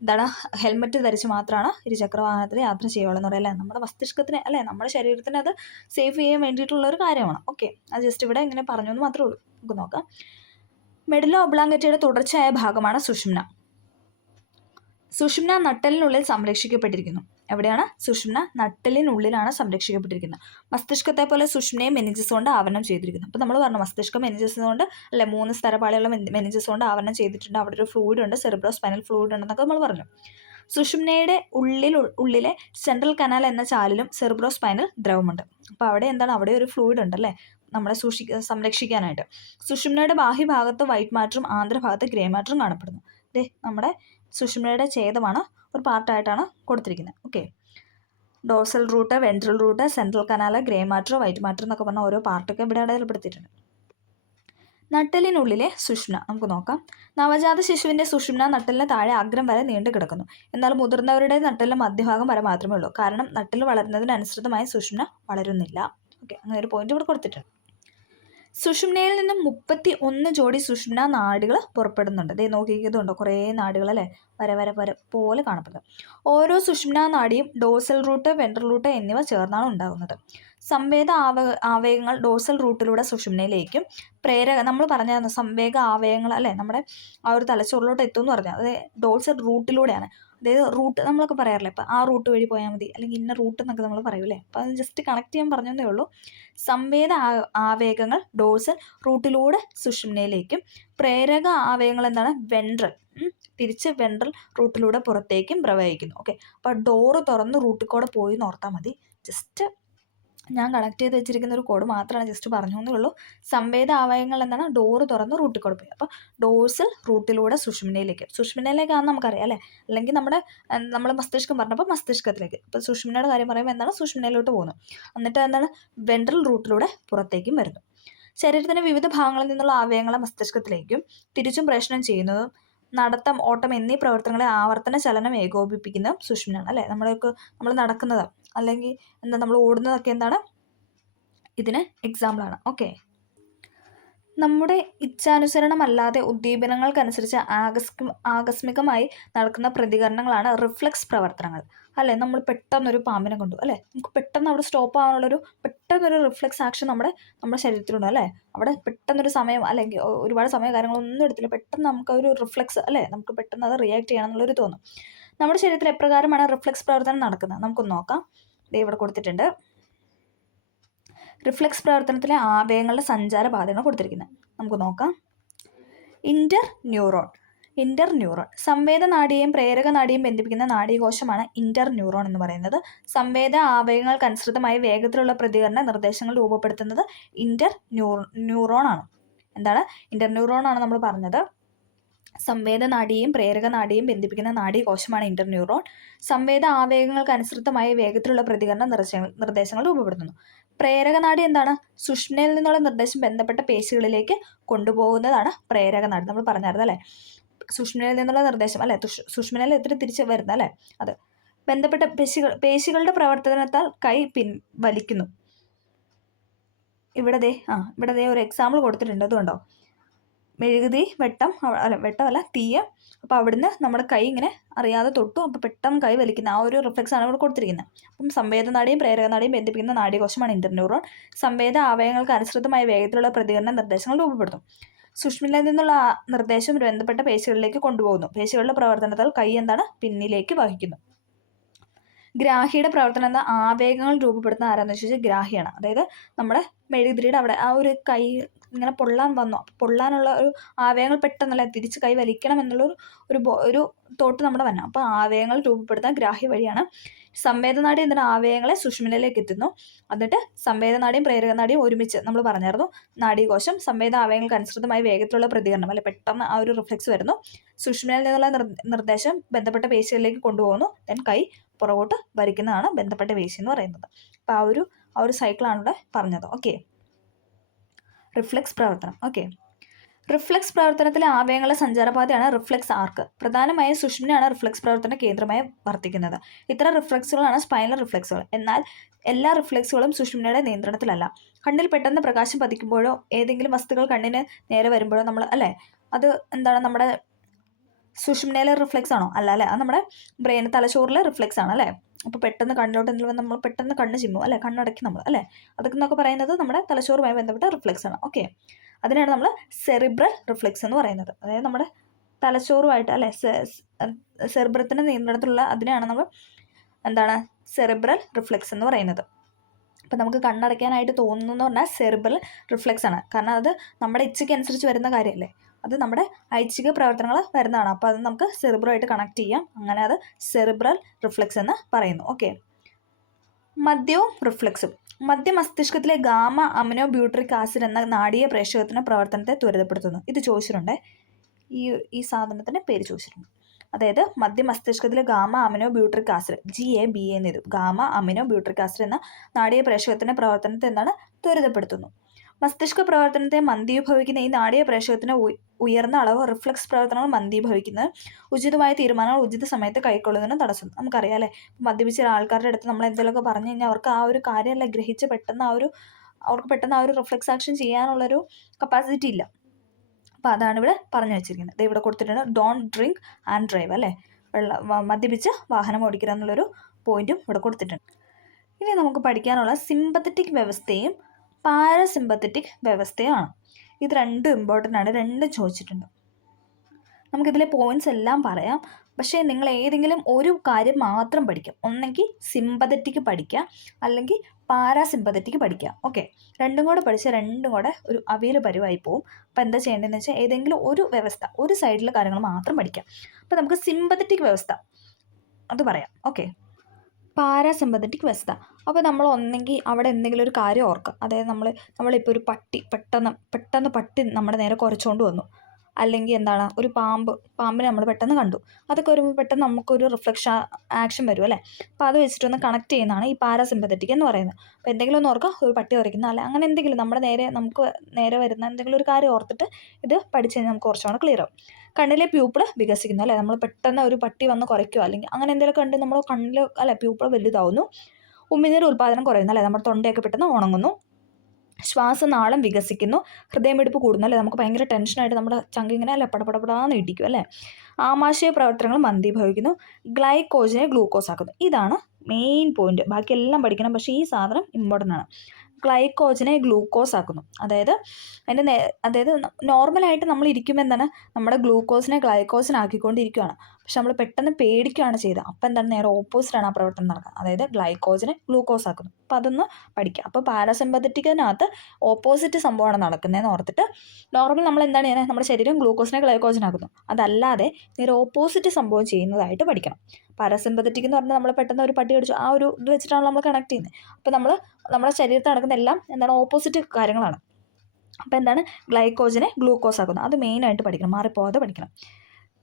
എന്താണ്, ഹെൽമെറ്റ് ധരിച്ച് മാത്രമാണ് ഇരുചക്ര വാഹനത്തിൽ യാത്ര ചെയ്യുള്ളൂ എന്ന് പറയാം അല്ലേ. നമ്മുടെ മസ്തിഷ്കത്തിന് അല്ലേ, നമ്മുടെ ശരീരത്തിന് അത് സേഫ് ചെയ്യാൻ വേണ്ടിയിട്ടുള്ള ഒരു കാര്യമാണ്. ഓക്കെ, അത് ജസ്റ്റ് ഇവിടെ ഇങ്ങനെ പറഞ്ഞു എന്ന് മാത്രമേ ഉള്ളൂ. നമുക്ക് നോക്കാം. മെഡുല്ല ഒബ്ലാങ്കറ്റയുടെ തുടർച്ചയായ ഭാഗമാണ് സുഷുമ്ന. സുഷുമ്ന നട്ടെല്ലിനുള്ളിൽ സംരക്ഷിക്കപ്പെട്ടിരിക്കുന്നു. എവിടെയാണ്? സുഷുമ്ന നട്ടെല്ലിനുള്ളിലാണ് സംരക്ഷിക്കപ്പെട്ടിരിക്കുന്നത്. മസ്തിഷ്കത്തെ പോലെ സുഷുമ്നയെ മെനിഞ്ചസ് കൊണ്ട് ആവരണം ചെയ്തിരിക്കുന്നു. അപ്പോൾ നമ്മൾ പറഞ്ഞു മസ്തിഷ്കം മെനിഞ്ചസ് കൊണ്ട് അല്ലെ 3 സ്തരപാളിയുള്ള മെനിഞ്ചസ് കൊണ്ട് ആവരണം ചെയ്തിട്ടുണ്ട്. അവിടെ ഒരു ഫ്ലൂയിഡ് ഉണ്ട്, സെറിബ്രോ സ്പൈനൽ ഫ്ലൂയിഡ് ഉണ്ടെന്നൊക്കെ നമ്മൾ പറഞ്ഞു. സുഷുമ്നയുടെ ഉള്ളിലെ സെൻട്രൽ കനാൽ എന്ന ചാലിലും സെറിബ്രോ സ്പൈനൽ ദ്രവമുണ്ട്. അപ്പോൾ അവിടെ എന്താണ്, അവിടെ ഒരു ഫ്ലൂയിഡ് ഉണ്ട് അല്ലേ, നമ്മളെ സംരക്ഷിക്കാനായിട്ട്. സുഷുമ്നയുടെ ബാഹ്യഭാഗത്ത് വൈറ്റ് മാറ്ററും ആന്തരഭാഗത്ത് ഗ്രേ മാറ്ററും കാണപ്പെടുന്നു. ദേ നമ്മുടെ സുഷുമ്നയുടെ ഛേദമാണ്, ഒരു പാർട്ടായിട്ടാണ് കൊടുത്തിരിക്കുന്നത്. Okay, dorsal root, ventral root, central canal, grey matter, white matter എന്നൊക്കെ പറഞ്ഞ ഓരോ പാർട്ടൊക്കെ ഇവിടെ അടയാളപ്പെടുത്തിയിട്ടുണ്ട്. നട്ടെല്ലിനുള്ളിലെ സുഷുമ്ന നമുക്ക് നോക്കാം. നവജാത ശിശുവിൻ്റെ സുഷുമ്ന നട്ടെല്ലിന് താഴെ അഗ്രം വരെ നീണ്ടു കിടക്കുന്നു. എന്നാൽ മുതിർന്നവരുടെ നട്ടെല്ലിന് മധ്യഭാഗം വരെ മാത്രമേ ഉള്ളൂ. കാരണം നട്ടെല്ല് വളരുന്നതിനനുസൃതമായി സുഷുമ്ന വളരുന്നില്ല. ഓക്കെ, അങ്ങനെ ഒരു പോയിന്റ് ഇവിടെ കൊടുത്തിട്ടുണ്ട്. സുഷുമ്നയിൽ നിന്നും 31 ജോഡി സുഷുമ്ന നാഡികൾ പുറപ്പെടുന്നുണ്ട്. ദേ നോക്കിയതുണ്ടോ, കുറേ നാഡികൾ അല്ലേ, വര പോലെ കാണപ്പെടുന്നത്. ഓരോ സുഷുമ്ന നാഡിയും ഡോർസൽ റൂട്ട്, വെൻട്രൽ റൂട്ട് എന്നിവ ചേർന്നാണ് ഉണ്ടാകുന്നത്. സംവേദ ആവേഗങ്ങൾ ഡോർസൽ റൂട്ടിലൂടെ സുഷുമ്നയിലേക്കും നമ്മൾ പറഞ്ഞായിരുന്നു സംവേഗ ആവേഗങ്ങൾ അല്ലേ, നമ്മുടെ ആ ഒരു തലച്ചോറിലോട്ട് എത്തും എന്ന് പറഞ്ഞാൽ അത് ഡോർസൽ റൂട്ടിലൂടെയാണ്. അതായത് റൂട്ട് നമ്മളൊക്കെ പറയാറില്ലേ, ഇപ്പം ആ റൂട്ട് വഴി പോയാൽ മതി, അല്ലെങ്കിൽ ഇന്ന റൂട്ട് എന്നൊക്കെ നമ്മൾ പറയൂലേ. അപ്പോൾ അത് ജസ്റ്റ് കണക്ട് ചെയ്യാൻ പറഞ്ഞതേ ഉള്ളൂ. സംവേദ ആവേഗങ്ങൾ ഡോർസൽ റൂട്ടിലൂടെ സുഷുമ്നയിലേക്കും പ്രേരക ആവേഗങ്ങൾ എന്താണ്, വെൻട്രൽ തിരിച്ച് വെൻട്രൽ റൂട്ടിലൂടെ പുറത്തേക്കും പ്രവഹിക്കുന്നു. ഓക്കെ, അപ്പോൾ ഡോറ് തുറന്ന് റൂട്ടിൽ കൂടെ പോയി എന്ന് ഓർത്താൽ മതി. ജസ്റ്റ് ഞാൻ കണക്ട് ചെയ്ത് വെച്ചിരിക്കുന്ന ഒരു കോഡ് മാത്രമാണ് ജസ്റ്റ് പറഞ്ഞു എന്നേ ഉള്ളൂ. സംവേദ ആവയങ്ങൾ എന്താണ്, ഡോറ് തുറന്ന് റൂട്ടിൽ കൂടെ പോയി. അപ്പോൾ ഡോർസൽ റൂട്ടിലൂടെ സുഷുമ്നയിലേക്കാണെന്ന് നമുക്കറിയാം അല്ലേ, അല്ലെങ്കിൽ നമ്മൾ മസ്തിഷ്കം പറഞ്ഞപ്പോൾ മസ്തിഷ്കത്തിലേക്ക്. ഇപ്പോൾ സുഷുമ്നയുടെ കാര്യം പറയുമ്പോൾ എന്താണ്, സുഷുമ്നയിലോട്ട് പോകുന്നു. എന്നിട്ട് എന്താണ്, വെൻട്രൽ റൂട്ടിലൂടെ പുറത്തേക്കും വരുന്നു. ശരീരത്തിൻ്റെ വിവിധ ഭാഗങ്ങളിൽ നിന്നുള്ള ആവയങ്ങളെ മസ്തിഷ്കത്തിലേക്കും തിരിച്ചും പ്രേഷണം ചെയ്യുന്നതും നടത്തം, ഓട്ടം എന്നീ പ്രവർത്തനങ്ങളെ ആവർത്തന ചലനം ഏകോപിപ്പിക്കുന്നതും സുഷുമ്നയാണ് അല്ലേ. നമ്മൾ നടക്കുന്നത് അല്ലെങ്കിൽ നമ്മൾ ഓടുന്നതൊക്കെ എന്താണ്, ഇതിന് എക്സാമ്പിളാണ്. ഓക്കെ, നമ്മുടെ ഇച്ഛാനുസരണമല്ലാതെ ഉദ്ദീപനങ്ങൾക്കനുസരിച്ച് ആകസ്മികമായി നടക്കുന്ന പ്രതികരണങ്ങളാണ് റിഫ്ലക്സ് പ്രവർത്തനങ്ങൾ അല്ലേ. നമ്മൾ പെട്ടെന്നൊരു പാമ്പിനെ കണ്ടു അല്ലേ, നമുക്ക് പെട്ടെന്ന് അവിടെ സ്റ്റോപ്പ് ആവാനുള്ളൊരു പെട്ടെന്നൊരു റിഫ്ലക്സ് ആക്ഷൻ നമ്മുടെ ശരീരത്തിലുണ്ട് അല്ലേ. അവിടെ പെട്ടെന്നൊരു സമയം അല്ലെങ്കിൽ ഒരുപാട് സമയം കാര്യങ്ങളൊന്നും എടുത്തില്ല, പെട്ടെന്ന് നമുക്ക് ഒരു റിഫ്ലക്സ് അല്ലേ, നമുക്ക് പെട്ടെന്ന് അത് റിയാക്ട് ചെയ്യണം എന്നുള്ളൊരു തോന്നും. നമ്മുടെ ശരീരത്തിൽ എപ്രകാരമാണ് റിഫ്ലക്സ് പ്രവർത്തനം നടക്കുന്നത് നമുക്കൊന്ന് നോക്കാം. ഇവിടെ കൊടുത്തിട്ടുണ്ട്. റിഫ്ലക്സ് പ്രവർത്തനത്തിലെ ആവേഗങ്ങളുടെ സഞ്ചാരപാതയാണ് കൊടുത്തിരിക്കുന്നത്. നമുക്ക് നോക്കാം. ഇന്റർ ന്യൂറോൺ സംവേദ നാഡിയെയും പ്രേരക നാഡിയെയും ബന്ധിപ്പിക്കുന്ന നാഡീകോശമാണ് ഇന്റർ ന്യൂറോൺ എന്ന് പറയുന്നത്. സംവേദ ആവേഗങ്ങൾക്കനുസൃതമായി വേഗത്തിലുള്ള പ്രതികരണ നിർദ്ദേശങ്ങൾ രൂപപ്പെടുത്തുന്നത് ഇന്റർ ന്യൂറോൺ ആണ്. എന്താണ്, ഇന്റർ ന്യൂറോൺ ആണ് നമ്മൾ പറഞ്ഞത്. സംവേദ നാഡിയെയും പ്രേരക നാഡിയെയും ബന്ധിപ്പിക്കുന്ന നാഡീകോശമാണ് ഇന്റർ ന്യൂറോൺ. സംവേദ ആവേഗങ്ങൾക്കനുസൃതമായി വേഗത്തിലുള്ള പ്രതികരണ നിർദ്ദേശങ്ങൾ രൂപപ്പെടുത്തുന്നു. പ്രേരക നാഡി എന്താണ്, സുഷുമ്നയിൽ നിന്നുള്ള നിർദ്ദേശം ബന്ധപ്പെട്ട പേശികളിലേക്ക് കൊണ്ടുപോകുന്നതാണ് പ്രേരക നാഡി. നമ്മൾ പറഞ്ഞായിരുന്നു അല്ലേ, സുഷുമ്നയിൽ നിന്നുള്ള നിർദ്ദേശം അല്ലേ, സുഷുമ്നയിൽ എത്ര തിരിച്ച് വരുന്നത് അല്ലേ, അത് ബന്ധപ്പെട്ട പേശികളുടെ പ്രവർത്തനത്താൽ കൈ വലിക്കുന്നു. ഇവിടെ ദേ ഒരു എക്സാമ്പിൾ കൊടുത്തിട്ടുണ്ട്. അതുകൊണ്ടോ, മെഴുകുതിരി വെട്ടമല്ല തീയ. അപ്പോൾ അവിടുന്ന് നമ്മുടെ കൈ ഇങ്ങനെ അറിയാതെ തൊട്ടു, അപ്പോൾ പെട്ടെന്ന് കൈ വലിക്കുന്ന ആ ഒരു റിഫ്ലക്സ് ആണ് ഇവിടെ കൊടുത്തിരിക്കുന്നത്. അപ്പം സംവേദനാടിയും പ്രേരകനാടിയും ബന്ധിപ്പിക്കുന്ന നാഡീകോശമാണ് ഇന്റർ ന്യൂറോൺ. സംവേദ ആവയങ്ങൾക്ക് അനുസൃതമായ വേഗത്തിലുള്ള പ്രതികരണ നിർദ്ദേശങ്ങൾ രൂപപ്പെടുത്തും. സുഷുമ്നയിൽ നിന്നുള്ള നിർദ്ദേശം ബന്ധപ്പെട്ട പേശികളിലേക്ക് കൊണ്ടുപോകുന്നു. പേശികളുടെ പ്രവർത്തനത്താൽ കൈ എന്താണ്, പിന്നിലേക്ക് വഹിക്കുന്നു. ഗ്രാഹിയുടെ പ്രവർത്തനം എന്താ, ആവേഗങ്ങൾ രൂപപ്പെടുത്തുന്ന ആരാന്ന് വെച്ചാൽ ഗ്രാഹിയാണ്. അതായത് നമ്മുടെ മെഴുകുതിരിയുടെ അവിടെ ആ ഒരു കൈ ഇങ്ങനെ പൊള്ളാൻ വന്നു, പൊള്ളാനുള്ള ഒരു ആവേഗങ്ങൾ പെട്ടെന്നല്ല തിരിച്ച് കൈ വലിക്കണം എന്നുള്ളൊരു ഒരു തോട്ട് നമ്മുടെ വരണം. അപ്പോൾ ആവേഗങ്ങൾ രൂപപ്പെടുത്താൻ ഗ്രാഹി വഴിയാണ്. സംവേദനാടി എന്താണ്, ആവേഗങ്ങളെ സുഷുമ്നയിലേക്ക് എത്തുന്നു. എന്നിട്ട് സംവേദനാടിയും പ്രേരകനാടിയും ഒരുമിച്ച് നമ്മൾ പറഞ്ഞായിരുന്നു. നാഡീകോശം സംവേദ ആവേഗങ്ങൾക്ക് അനുസൃതമായി വേഗത്തിലുള്ള പ്രതികരണം അല്ലെ, പെട്ടെന്ന് ആ ഒരു റിഫ്ലക്സ് വരുന്നു. സുഷുമ്നയിൽ നിന്നുള്ള നിർദ്ദേശം ബന്ധപ്പെട്ട പേശികളിലേക്ക് കൊണ്ടുപോകുന്നു. ദെൻ കൈ പുറകോട്ട് ഭരിക്കുന്നതാണ് ബന്ധപ്പെട്ട പേശി എന്ന് പറയുന്നത്. അപ്പോൾ ആ ഒരു സൈക്കിളാണ് ഇവിടെ പറഞ്ഞത്. ഓക്കെ, റിഫ്ലക്സ് പ്രവർത്തനം. ഓക്കെ, റിഫ്ലക്സ് പ്രവർത്തനത്തിലെ ആവയവങ്ങളുടെ സഞ്ചാരപാതയാണ് റിഫ്ലക്സ് ആർക്ക്. പ്രധാനമായും സുഷുമ്നയാണ് റിഫ്ലക്സ് പ്രവർത്തന കേന്ദ്രമായി വർത്തിക്കുന്നത്. ഇത്തരം റിഫ്ലക്സുകളാണ് സ്പൈനൽ റിഫ്ലക്സുകൾ. എന്നാൽ എല്ലാ റിഫ്ലക്സുകളും സുഷുമ്നയുടെ നിയന്ത്രണത്തിലല്ല. കണ്ണിൽ പെട്ടെന്ന് പ്രകാശം പതിക്കുമ്പോഴോ ഏതെങ്കിലും വസ്തുക്കൾ കണ്ണിന് നേരെ വരുമ്പോഴോ നമ്മൾ അല്ലേ, അത് എന്താണ് നമ്മുടെ സുഷുമ്നയിലെ റിഫ്ലെക്സ് ആണോ? അല്ല അല്ലേ, അത് നമ്മുടെ ബ്രെയിൻ തലച്ചോറിലെ റിഫ്ലെക്സ് ആണ് അല്ലേ. അപ്പോൾ പെട്ടെന്ന് കണ്ണിലോട്ട് എന്തെങ്കിലും നമ്മൾ പെട്ടെന്ന് കണ്ണ് ചിമ്മും അല്ലേ, കണ്ണടയ്ക്കും നമ്മൾ അല്ലേ, അതൊക്കെ എന്നൊക്കെ പറയുന്നത് നമ്മുടെ തലച്ചോറുമായി ബന്ധപ്പെട്ട റിഫ്ലെക്സ് ആണ്. ഓക്കെ, അതിനാണ് നമ്മൾ സെറിബ്രൽ റിഫ്ലെക്സ് എന്ന് പറയുന്നത്. അതായത് നമ്മുടെ തലച്ചോറുമായിട്ട് അല്ലേ, സെറിബ്രത്തിൻ്റെ നിയന്ത്രണത്തിലുള്ള അതിനെയാണ് നമ്മൾ എന്താണ് സെറിബ്രൽ റിഫ്ലെക്സ് എന്ന് പറയുന്നത്. അപ്പോൾ നമുക്ക് കണ്ണടയ്ക്കാനായിട്ട് തോന്നുന്നു എന്ന് പറഞ്ഞാൽ സെറിബ്രൽ റിഫ്ലെക്സ് ആണ്. കാരണം അത് നമ്മുടെ ഇച്ഛയ്ക്ക് അനുസരിച്ച് വരുന്ന കാര്യമല്ലേ, അത് നമ്മുടെ ഐച്ഛിക പ്രവർത്തനങ്ങൾ വരുന്നതാണ്. അപ്പോൾ അത് നമുക്ക് സെറിബ്രമായിട്ട് കണക്ട് ചെയ്യാം. അങ്ങനെ അത് സെറിബ്രൽ റിഫ്ലെക്സ് എന്ന് പറയുന്നു. ഓക്കെ, മദ്യവും റിഫ്ലെക്സും. മധ്യമസ്തിഷ്കത്തിലെ ഗാമ അമിനോ ബ്യൂട്രിക് ആസിഡ് എന്ന നാഡീയ പ്രേഷകത്തിന് പ്രവർത്തനത്തെ ത്വരിതപ്പെടുത്തുന്നു. ഇത് ചോദിച്ചിട്ടുണ്ട്, ഈ സാധനത്തിൻ്റെ പേര് ചോദിച്ചിട്ടുണ്ട്. അതായത് മധ്യമസ്തിഷ്കത്തിലെ gamma amino butyric acid GABA എന്ന് എഴുതും. ഗാമ അമിനോ ബ്യൂട്രിക് ആസിഡ് എന്ന നാഡീയ പ്രേഷകത്തിൻ്റെ പ്രവർത്തനത്തെ എന്താണ് ത്വരിതപ്പെടുത്തുന്നു. മസ്തിഷ്ക പ്രവർത്തനത്തെ മന്ദീഭവിക്കുന്ന ഈ നാഡീയ പ്രേഷകത്തിന് ഉയർന്ന അളവ് റിഫ്ലക്സ് പ്രവർത്തനങ്ങൾ മന്ദീഭവിക്കുന്നത് ഉചിതമായ തീരുമാനങ്ങൾ ഉചിത സമയത്ത് കൈക്കൊള്ളുന്നതിന് തടസ്സം. നമുക്കറിയാം അല്ലേ, മദ്യപിച്ച ആൾക്കാരുടെ അടുത്ത് നമ്മൾ എന്തെങ്കിലുമൊക്കെ പറഞ്ഞു കഴിഞ്ഞാൽ അവർക്ക് ആ ഒരു കാര്യമല്ല ഗ്രഹിച്ച് അവർക്ക് പെട്ടെന്ന് ആ ഒരു റിഫ്ലക്സ് ആക്ഷൻ ചെയ്യാനുള്ളൊരു കപ്പാസിറ്റി ഇല്ല. അപ്പോൾ അതാണ് ഇവിടെ പറഞ്ഞു വെച്ചിരിക്കുന്നത്. ഇവിടെ കൊടുത്തിട്ടുണ്ട് ഡോണ്ട് ഡ്രിങ്ക് ആൻഡ് ഡ്രൈവ് അല്ലേ, മദ്യപിച്ച് വാഹനം ഓടിക്കുക എന്നുള്ളൊരു പോയിന്റും ഇവിടെ കൊടുത്തിട്ടുണ്ട്. ഇനി നമുക്ക് പഠിക്കാനുള്ള സിമ്പത്തറ്റിക് വ്യവസ്ഥയും പാരസിമ്പത്തറ്റിക് വ്യവസ്ഥയാണ്. ഇത് രണ്ടും ഇമ്പോർട്ടൻ്റ് ആണ്, രണ്ടും ചോദിച്ചിട്ടുണ്ട്. നമുക്കിതിലെ പോയിന്റ്സ് എല്ലാം പറയാം, പക്ഷേ നിങ്ങൾ ഏതെങ്കിലും ഒരു കാര്യം മാത്രം പഠിക്കാം. ഒന്നെങ്കിൽ സിമ്പത്തറ്റിക് പഠിക്കുക, അല്ലെങ്കിൽ പാരാസിമ്പത്തറ്റിക് പഠിക്കുക. ഓക്കെ, രണ്ടും കൂടെ പഠിച്ചാൽ രണ്ടും കൂടെ ഒരു അവിയൽ പരുവായി പോവും. അപ്പോൾ എന്താ ചെയ്യേണ്ടതെന്ന് വെച്ചാൽ ഏതെങ്കിലും ഒരു വ്യവസ്ഥ, ഒരു സൈഡിലെ കാര്യങ്ങൾ മാത്രം പഠിക്കാം. അപ്പോൾ നമുക്ക് സിമ്പത്തറ്റിക് വ്യവസ്ഥ അത് പറയാം. ഓക്കെ, പാരാസിമ്പത്തറ്റിക് വ്യവസ്ഥ. അപ്പോൾ നമ്മൾ ഒന്നെങ്കിൽ അവിടെ എന്തെങ്കിലും ഒരു കാര്യം ഓർക്കുക. അതായത് നമ്മളിപ്പോൾ ഒരു പെട്ടെന്ന് പട്ടി നമ്മുടെ നേരെ കുരച്ചുകൊണ്ട് വന്നു, അല്ലെങ്കിൽ എന്താണ് ഒരു പാമ്പിനെ നമ്മൾ പെട്ടെന്ന് കണ്ടു, അതൊക്കെ വരുമ്പോൾ പെട്ടെന്ന് നമുക്കൊരു റിഫ്ലക്ഷൻ ആക്ഷൻ വരും അല്ലേ. അപ്പോൾ അത് വെച്ചിട്ടൊന്ന് കണക്ട് ചെയ്യുന്നതാണ് ഈ പാരാസിമ്പത്തറ്റിക് എന്ന് പറയുന്നത്. അപ്പോൾ എന്തെങ്കിലും ഒന്ന് ഓർക്കുക, ഒരു പട്ടി ഉരയ്ക്കുന്ന അല്ല അങ്ങനെ എന്തെങ്കിലും നമുക്ക് നേരെ വരുന്ന എന്തെങ്കിലും ഒരു കാര്യം ഓർത്തിട്ട് ഇത് പഠിച്ചു കഴിഞ്ഞാൽ നമുക്ക് കുറച്ചുകൂടെ ക്ലിയർ ആവും. കണ്ണിലെ പ്യൂപ്പിൾ വികസിക്കുന്നു അല്ലേ, നമ്മൾ പെട്ടെന്ന് ഒരു പട്ടി വന്ന് കുറയ്ക്കുക അല്ലെങ്കിൽ അങ്ങനെ എന്തെങ്കിലുമൊക്കെ കണ്ട് നമ്മൾ കണ്ണിൽ അല്ലെ പ്യൂപ്പിൾ വലുതാവുന്നു. ഉമിനീർ ഉൽപ്പാദനം കുറയുന്നു അല്ലേ, നമ്മുടെ തൊണ്ടയൊക്കെ പെട്ടെന്ന് ഉണങ്ങുന്നു. ശ്വാസനാളം വികസിക്കുന്നു. ഹൃദയമിടിപ്പ് കൂടുന്നു അല്ലേ, നമുക്ക് ഭയങ്കര ടെൻഷനായിട്ട് നമ്മുടെ ചങ്കിങ്ങനെ അല്ലെ പടപടപടാന്ന് ഇടിക്കും അല്ലേ. ആമാശയ പ്രവർത്തനങ്ങൾ മന്ദീഭവിക്കുന്നു. ഗ്ലൈക്കോജനെ ഗ്ലൂക്കോസ് ആക്കുന്നു. ഇതാണ് മെയിൻ പോയിന്റ്. ബാക്കിയെല്ലാം പഠിക്കണം, പക്ഷേ ഈ സാധനം ഇമ്പോർട്ടൻ്റ് ആണ്. ഗ്ലൈക്കോജനെ ഗ്ലൂക്കോസ് ആക്കുന്നു. അതായത് നോർമലായിട്ട് നമ്മൾ ഇരിക്കുമ്പോൾ എന്താണ് നമ്മുടെ ഗ്ലൂക്കോസിനെ ഗ്ലൈക്കോസിനാക്കിക്കൊണ്ടിരിക്കുകയാണ്. പക്ഷെ നമ്മൾ പെട്ടെന്ന് പേടിക്കുകയാണ് ചെയ്തത്. അപ്പോൾ എന്താണ് നേരെ ഓപ്പോസിറ്റാണ് ആ പ്രവർത്തനം നടക്കുക. അതായത് ഗ്ലൈക്കോജനെ ഗ്ലൂക്കോസ് ആക്കുന്നു. അപ്പോൾ അതൊന്ന് പഠിക്കുക. അപ്പോൾ പാരാസിമ്പത്തറ്റിക്കിനകത്ത് ഓപ്പോസിറ്റ് സംഭവമാണ് നടക്കുന്നതെന്ന് ഓർത്തിട്ട് നോർമൽ നമ്മൾ എന്താണ് ചെയ്യുന്നത്, നമ്മുടെ ശരീരം ഗ്ലൂക്കോസിനെ ഗ്ലൈക്കോജനാക്കുന്നു. അതല്ലാതെ നേരെ ഓപ്പോസിറ്റ് സംഭവം ചെയ്യുന്നതായിട്ട് പഠിക്കണം. പാരാസിമ്പത്തറ്റിക് എന്ന് പറഞ്ഞാൽ നമ്മൾ പെട്ടെന്ന് ഒരു പട്ടി കടിച്ചു ആ ഒരു ഇത് വെച്ചിട്ടാണ് നമ്മൾ കണക്ട് ചെയ്യുന്നത്. അപ്പോൾ നമ്മുടെ ശരീരത്തിൽ നടക്കുന്ന എല്ലാം എന്താണ് ഓപ്പോസിറ്റ് കാര്യങ്ങളാണ്. അപ്പോൾ എന്താണ് ഗ്ലൈക്കോജനെ ഗ്ലൂക്കോസ് ആക്കുന്നു. അത് മെയിനായിട്ട് പഠിക്കണം, മാറിപ്പോകാതെ പഠിക്കണം.